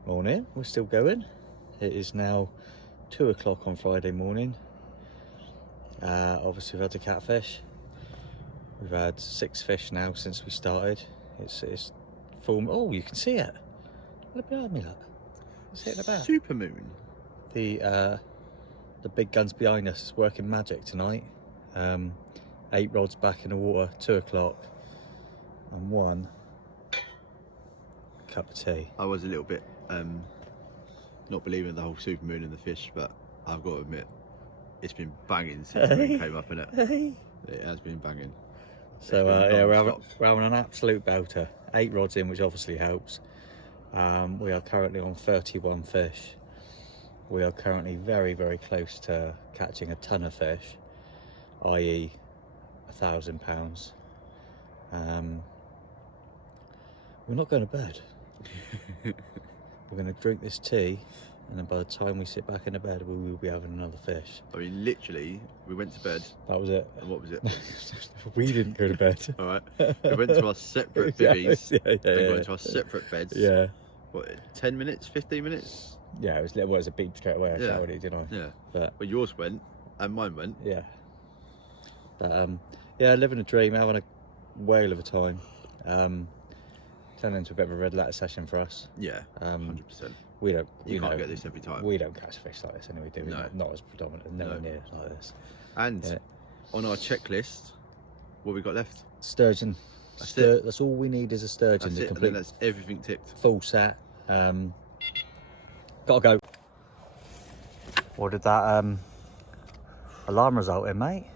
Morning, we're still going. It is now 2 o'clock on Friday morning. Obviously we've had the catfish. We've had 6 fish now since we started. It's full. Oh, you can see it. Look behind me, look. See it in the back. Super moon. The big guns behind us is working magic tonight. 8 rods back in the water, 2 o'clock, and 1 cup of tea. I was a little bit not believing the whole super moon and the fish, but I've got to admit, it's been banging since the moon came up, innit? It has been banging. So yeah, we're having an absolute belter. 8 rods in, which obviously helps. We are currently on 31 fish. We are currently very, very close to catching a ton of fish, i.e. 1,000 pounds. We're not going to bed. We're going to drink this tea, and then by the time we sit back in the bed, we will be having another fish. I mean, literally, we went to bed. That was it. And what was it? We didn't go to bed. All right. We went to our separate bivvies. Yeah. We went to our separate beds. Yeah. What, 10 minutes, 15 minutes? Yeah, it was a beep straight away. I showered it, didn't I? Yeah. But Well, yours went, and mine went. yeah. But yeah, living a dream, having a whale of a time. Turned into a bit of a red letter session for us. Yeah, 100%. We don't. You can't get this every time. We don't catch fish like this anyway, do we? No. Not as predominant, nowhere near like this. And Yeah. on our checklist, what we got left? Sturgeon. That's it. That's all we need is a sturgeon. That's The it. And complete then that's everything ticked. full set. Gotta go. What did that alarm result in, mate?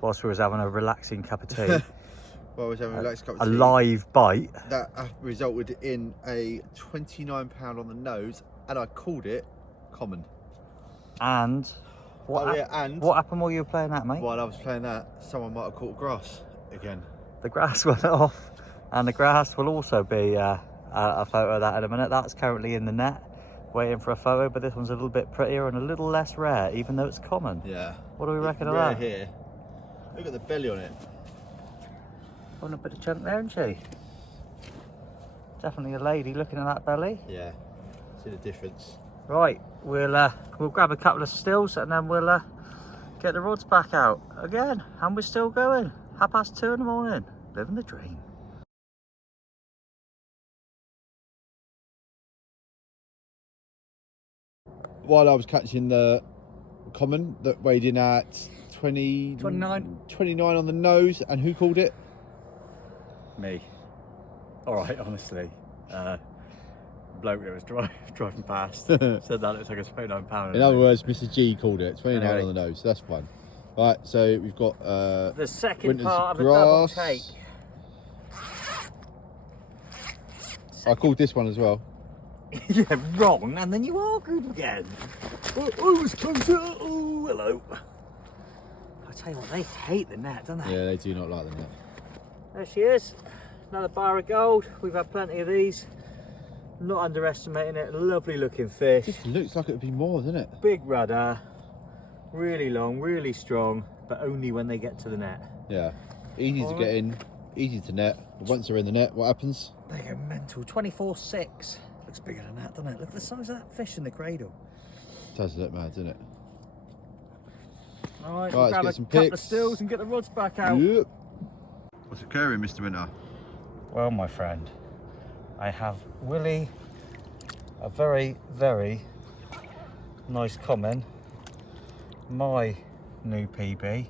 Whilst we was having a relaxing cup of tea. Well, I was having a relaxed cup of A tea. live bite. That resulted in a £29 on the nose, and I called it common. And what, and what happened while you were playing that, mate? while I was playing that, someone might have caught grass again. The grass went off, and the grass will also be a photo of that in a minute. That's currently in the net, waiting for a photo, but this one's a little bit prettier and a little less rare, even though it's common. Yeah. What do we reckon of Rare that? here. Look at the belly on it. Putting a bit of chunk there, isn't she? Definitely a lady looking at that belly. Yeah. See the difference. Right, we'll grab a couple of stills and then we'll get the rods back out again, and we're still going. 2:30 in the morning, living the dream. While I was catching the common that weighed in at 29. 29 on the nose. And who called it? Me. Alright, honestly. Bloke that was driving past said that looks like a £29. In other words, Mrs. G called it 29 Anyway. on the nose. So that's fine. Right, so we've got the second winter's part of a double grass. take. I called this one as well. Yeah, wrong, and then you argued again. Oh, was closer. Oh, hello. I tell you what, they hate the net, don't they? Yeah, they do not like the net. There she is. Another bar of gold. We've had plenty of these. Not underestimating it. Lovely looking fish. It just looks like it would be more, doesn't it? Big rudder. Really long, really strong, but only when they get to the net. Yeah. Easy to get in, easy to net. But once they're in the net, what happens? They go mental. 24.6. Looks bigger than that, doesn't it? Look at the size of that fish in the cradle. It does look mad, doesn't it? Alright, Right, we'll let's grab get a some couple pics. of stills and get the rods back out. Yep. What's occurring, Mr. Winter? Well, my friend, I have Willie a very, very nice comment. My new PB.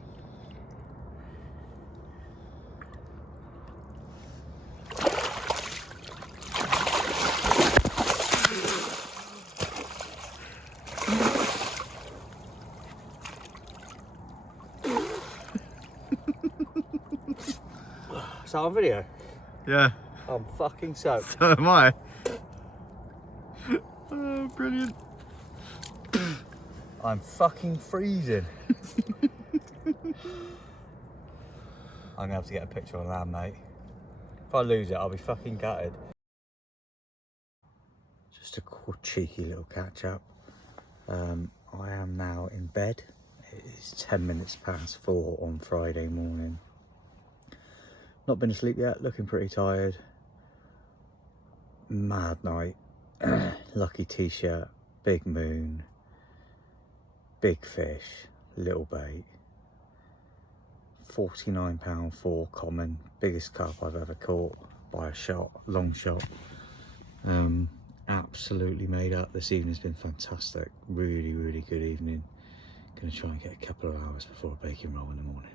Is that on video? Yeah, I'm fucking soaked. so am I. Oh, brilliant. I'm fucking freezing. I'm gonna have to get a picture on land, mate. If I lose it, I'll be fucking gutted. Just a cheeky little catch up. I am now in bed. It is 10 minutes past 4 on Friday morning. Not been asleep yet, looking pretty tired. Mad night. Lucky t-shirt, big moon, big fish, little bait. £49 4 common, biggest carp I've ever caught by a shot, long shot. Absolutely made up. This evening's been fantastic. Really, really good evening. Gonna try and get a couple of hours before a bacon roll in the morning.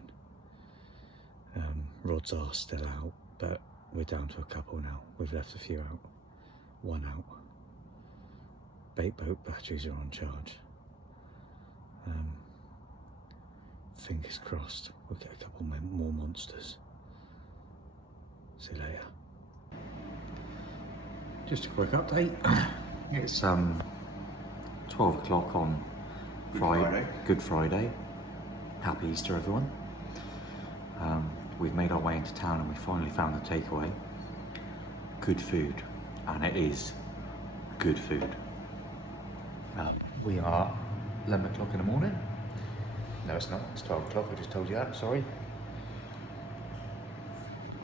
Rods are still out, but we're down to a couple now. We've left a few out, one out. Bait boat batteries are on charge. Fingers crossed we'll get a couple more monsters. See you later. Just a quick update. It's 12 o'clock on Friday. Good Friday. Happy Easter, everyone. We've made our way into town and we finally found the takeaway. Good food, and it is good food. We are 11 o'clock in the morning. No, it's not. It's 12 o'clock. I just told you that. Sorry.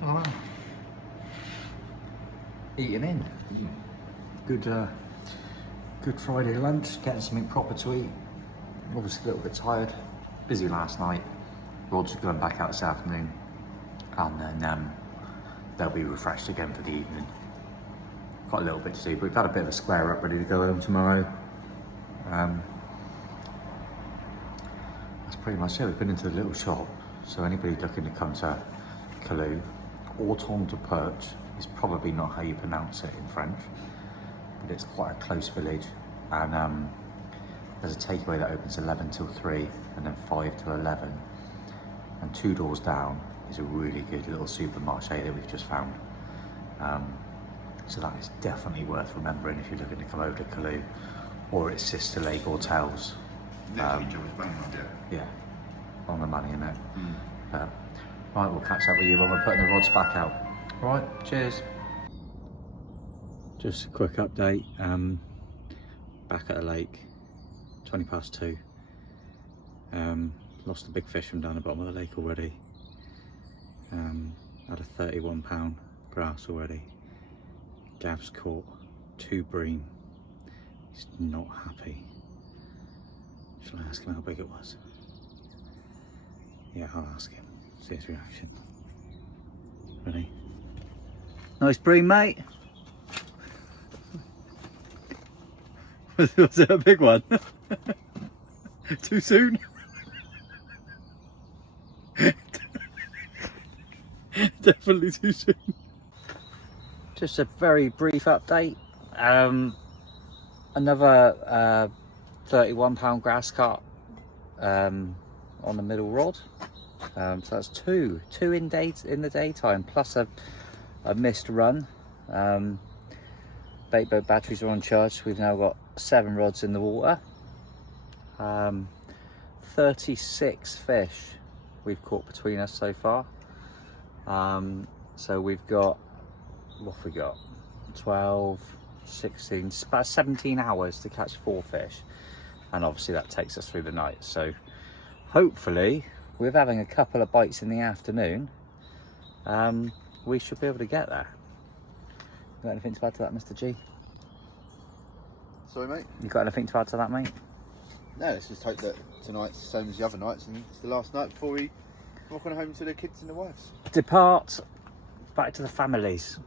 Oh, eating in. Good Friday lunch. Getting something proper to eat. Obviously a little bit tired. Busy last night. Rods are going back out this afternoon, and then they'll be refreshed again for the evening. Got a little bit to do, but we've had a bit of a square up ready to go home tomorrow. That's pretty much it. We've been into the little shop, so anybody looking to come to cailleaux, Etang de Perche is probably not how you pronounce it in French, but it's quite a close village, and there's a takeaway that opens 11 till 3 and then 5 till 11, and 2 doors down is a really good little supermarché that we've just found. So that is definitely worth remembering if you're looking to come over to cailleaux or its sister lake or Tales. Yeah, on the money, innit? Right, we'll catch up with you when we're putting the rods back out. Right, cheers. Just a quick update. Back at the lake, 20 past 2. Lost a big fish from down the bottom of the lake already. Had a £31 grass already. Gav's caught 2 bream. He's not happy. Shall I ask him how big it was? Yeah, I'll ask him. See his reaction. Ready? Nice bream, mate. Was it a big one? Too soon? Definitely too soon. Just a very brief update. Another 31-pound grass carp on the middle rod. So that's two in the daytime, plus a missed run. Bait boat batteries are on charge, so we've now got 7 rods in the water. 36 fish we've caught between us so far. So we've got, what have we got? 12, 16, it's about 17 hours to catch 4 fish. And obviously that takes us through the night. So hopefully, with having a couple of bites in the afternoon, we should be able to get there. You got anything to add to that, Mr. G? Sorry, mate? You got anything to add to that, mate? No, let's just hope that tonight's the same as the other nights and it's the last night before we walk on home to the kids and the wives. Depart back to the families.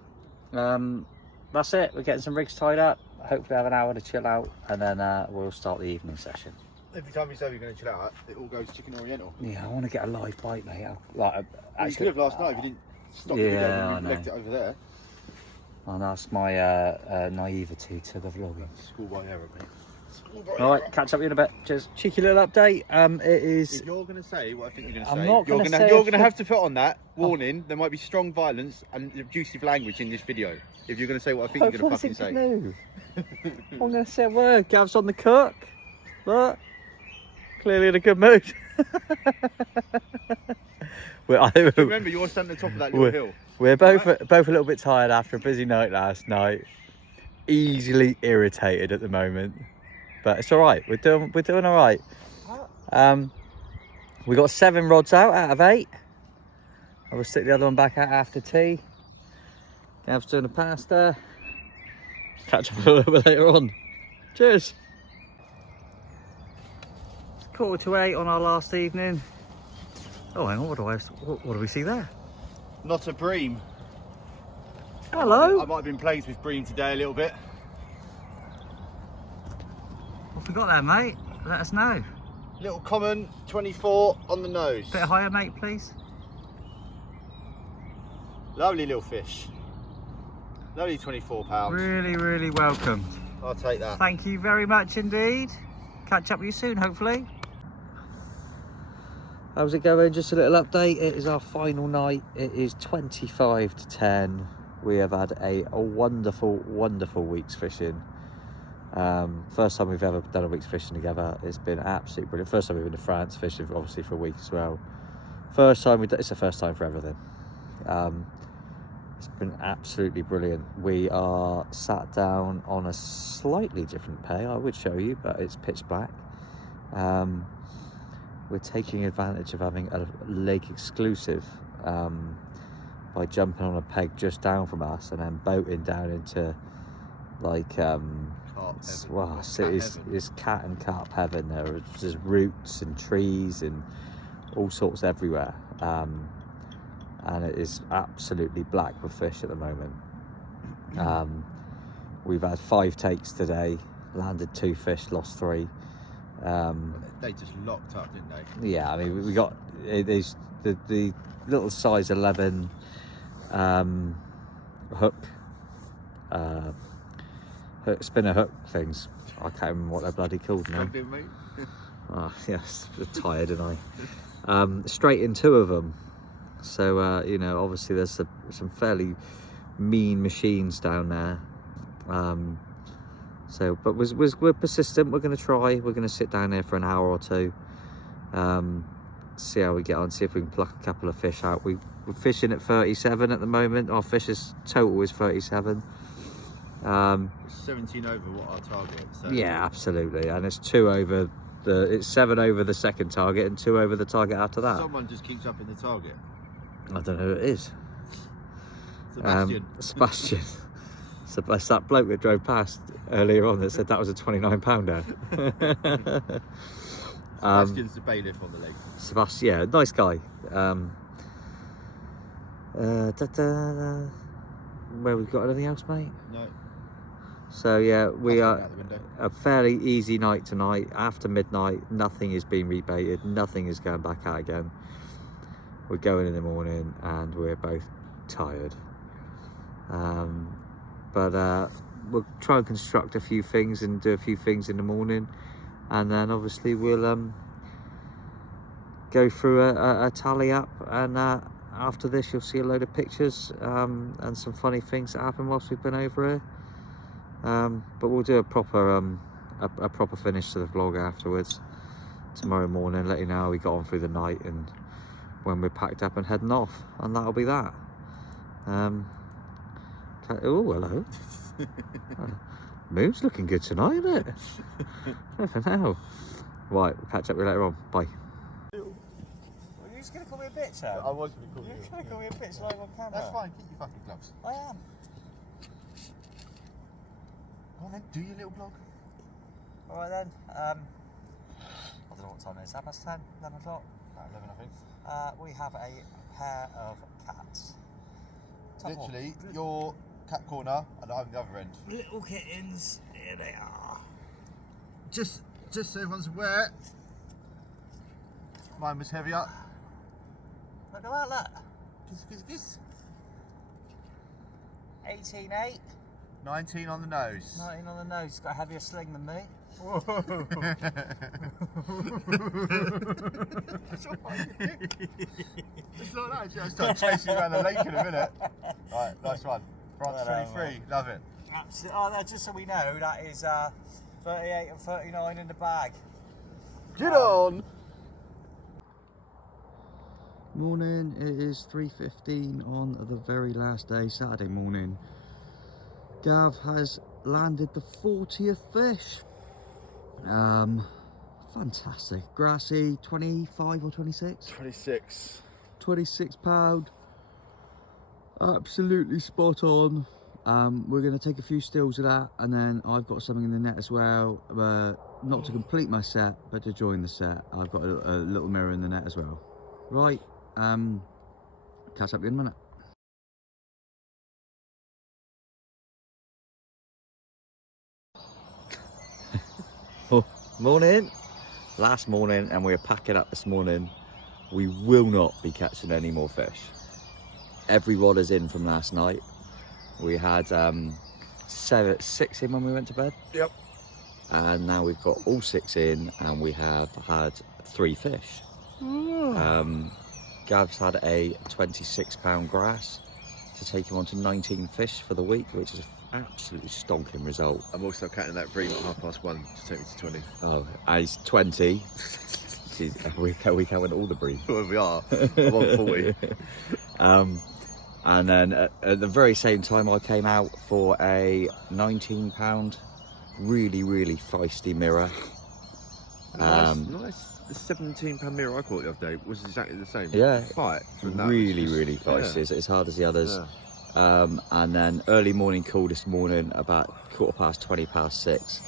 That's it. We're getting some rigs tied up. Hopefully have an hour to chill out, and then we'll start the evening session. Every time you say you're going to chill out, it all goes chicken oriental. Yeah, I want to get a live bite, mate. You could have last night if you didn't stop the video and left it over there. And that's my naivety to the vlogging. Schoolboy error, mate. All right, catch up with you in a bit. Cheers. Cheeky little update. It is. If you're going to say what I think you're going to I'm say, not gonna say you're going to have to put on that warning. There might be strong violence and abusive language in this video. If you're going to say what I think you're going to fucking say. I'm going to say a word. Gav's on the cook. Look, clearly in a good mood. Remember, you're standing at the top of that little hill. We're both a little bit tired after a busy night last night. Easily irritated at the moment, but it's all right. We're doing all right. We got 7 rods out of 8. I will stick the other one back out after tea. Gav's doing a pasta. Catch up a little bit later on. Cheers. It's 7:45 on our last evening. Oh, hang on. What do we see there? Not a bream. Hello. I might have been plagued with bream today a little bit. What have we got there, mate? Let us know. Little common 24 on the nose. Bit higher, mate, please. Lovely little fish. Lovely 24 pounds. Really, really welcome. I'll take that. Thank you very much indeed. Catch up with you soon, hopefully. How's it going? Just a little update. It is our final night. It is 25 to 10. We have had a wonderful, wonderful week's fishing. First time we've ever done a week's fishing together. It's been absolutely brilliant. First time we've been to France fishing, obviously, for a week as well. It's the first time for everything. It's been absolutely brilliant. We are sat down on a slightly different pay. I would show you, but it's pitch black. We're taking advantage of having a lake exclusive by jumping on a peg just down from us and then boating down into like it's cat and carp heaven. There's roots and trees and all sorts everywhere, and it is absolutely black with fish at the moment. We've had 5 takes today, landed 2 fish, lost 3. They just locked up, didn't they? Yeah, I mean, we got these the little size 11 spinner hook things. I can't remember what they're bloody called now. Yes, tired, and straight in 2 of them. So you know, obviously there's some fairly mean machines down there. So, but we're persistent. We're going to try. We're going to sit down there for an hour or 2, see how we get on. See if we can pluck a couple of fish out. We're fishing at 37 at the moment. Our fish's total is 37. 17 over what our target is. So. Yeah, absolutely. And it's 2 over it's 7 over the second target and 2 over the target after that. Someone just keeps up in the target. I don't know who it is. Sebastian. So that's that bloke that drove past earlier on that said that was a 29 pounder. Sebastian's the bailiff on the lake. Sebastian, yeah, nice guy. Where we've got anything else, mate? No. So yeah, we I'll are out the window. a fairly easy night tonight. After midnight, nothing is being rebaited, nothing is going back out again. We're going in the morning and we're both tired. But we'll try and construct a few things and do a few things in the morning, and then obviously we'll go through a tally up, and after this you'll see a load of pictures and some funny things that happen whilst we've been over here. But we'll do a proper finish to the vlog afterwards tomorrow morning, let you know how we got on through the night and when we're packed up and heading off, and that'll be that. Oh, hello. Moon's looking good tonight, isn't it? Never know. Right, we'll catch up with you later on. Bye. Well, you're just going to call me a bitch, Sam? I was going to call you. You're going to call me a bitch live on camera. That's fine, keep your fucking gloves. I am. Go on then, do your little vlog. Alright then. I don't know what time it is. 10:30, 11 o'clock. About 11, I think. We have a pair of cats. Literally, your cat corner and I'm the other end. Little kittens. Here they are. Just so everyone's aware, mine was heavier. Look at that, look. Kiss. 18.8. 19 on the nose. 19 on the nose. It's got a heavier sling than me. Whoa. It's like that. I'll start chasing you around the lake in a minute. Right, nice one. France 23, love it. Absolutely. Oh, just so we know, that is 38 and 39 in the bag. Get on! Morning, it is 3:15 on the very last day, Saturday morning. Gav has landed the 40th fish. Fantastic. Grassy, 25 or 26? 26. 26 pound. Absolutely spot on. We're going to take a few stills of that, and then I've got something in the net as well, not to complete my set but to join the set. I've got a little mirror in the net as well. Right, catch up in a minute. Morning. Last morning, and we're packing up this morning. We will not be catching any more fish. Every rod is in from last night. We had 6 in when we went to bed. Yep. And now we've got all 6 in, and we have had 3 fish. Gav's had a 26 pound grass to take him on to 19 fish for the week, which is an absolutely stonking result. I'm also counting that bream at 1:30 to take me to 20. Oh, and he's 20. we count all the breed. Well, we are. I'm on 40. And then at the very same time, I came out for a 19 pound, really feisty mirror. Nice. The 17 pound mirror I caught the other day was exactly the same. Yeah, Fight. really feisty. It's as hard as the others. Yeah. And then early morning call this morning, about 6:15.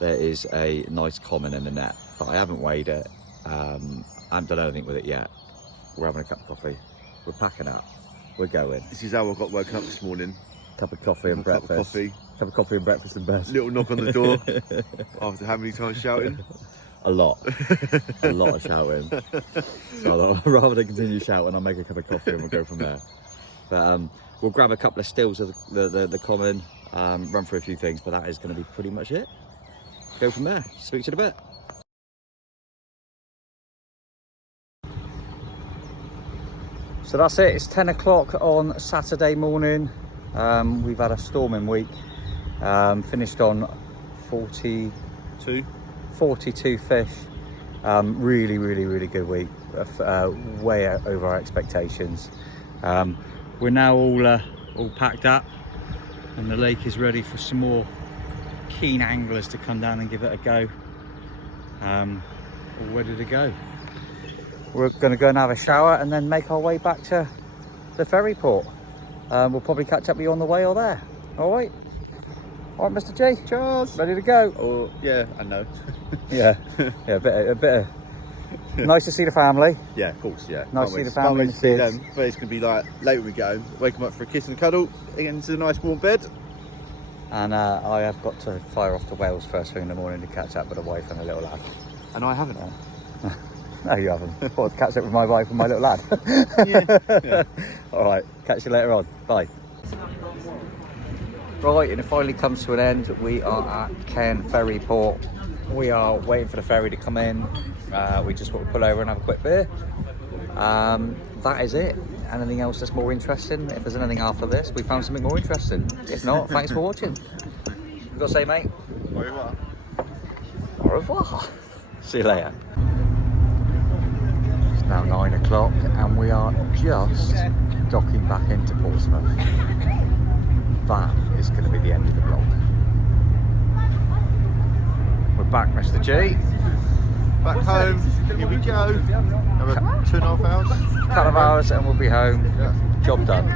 There is a nice common in the net, but I haven't weighed it. I haven't done anything with it yet. We're having a cup of coffee. We're packing up. We're going. This is how I got woken up this morning. Cup of coffee and breakfast. Cup of coffee and breakfast in bed. Little knock on the door. After how many times shouting? A lot of shouting. So rather than continue shouting, I'll make a cup of coffee and we'll go from there. But we'll grab a couple of stills of the common, run through a few things, but that is going to be pretty much it. Go from there. Speak to you in a bit. So that's it. It's 10 o'clock on Saturday morning. We've had a storming week. Finished on 42 fish. Really good week. Way over our expectations. We're now all packed up, and the lake is ready for some more keen anglers to come down and give it a go. All ready to go. We're going to go and have a shower and then make our way back to the ferry port. We'll probably catch up with you on the way or there. All right, Mr. J. Charles. Ready to go? Oh yeah, I know. Yeah, a bit of nice to see the family. Yeah, of course. Yeah. Nice to see the family and the kids. Them. But it's gonna be like late when we get home. Wake them up for a kiss and a cuddle. Get into a nice warm bed. And I have got to fire off to Wales first thing in the morning to catch up with a wife and a little lad. And I haven't. No, you haven't. What, catch up with my wife and my little lad? Yeah. All right, catch you later on. Bye. Right, and it finally comes to an end. We are at Cairn Ferry Port. We are waiting for the ferry to come in. We just want to pull over and have a quick beer. That is it. Anything else that's more interesting? If there's anything after this, we found something more interesting. If not, thanks for watching. You got to say, mate? Au revoir. Au revoir. See you later. It's now 9 o'clock and we are just docking back into Portsmouth. That is going to be the end of the vlog. We're back, Mr. G. Back home. Here we go. Another 2.5 hours. Couple of hours and we'll be home. Yeah. Job done.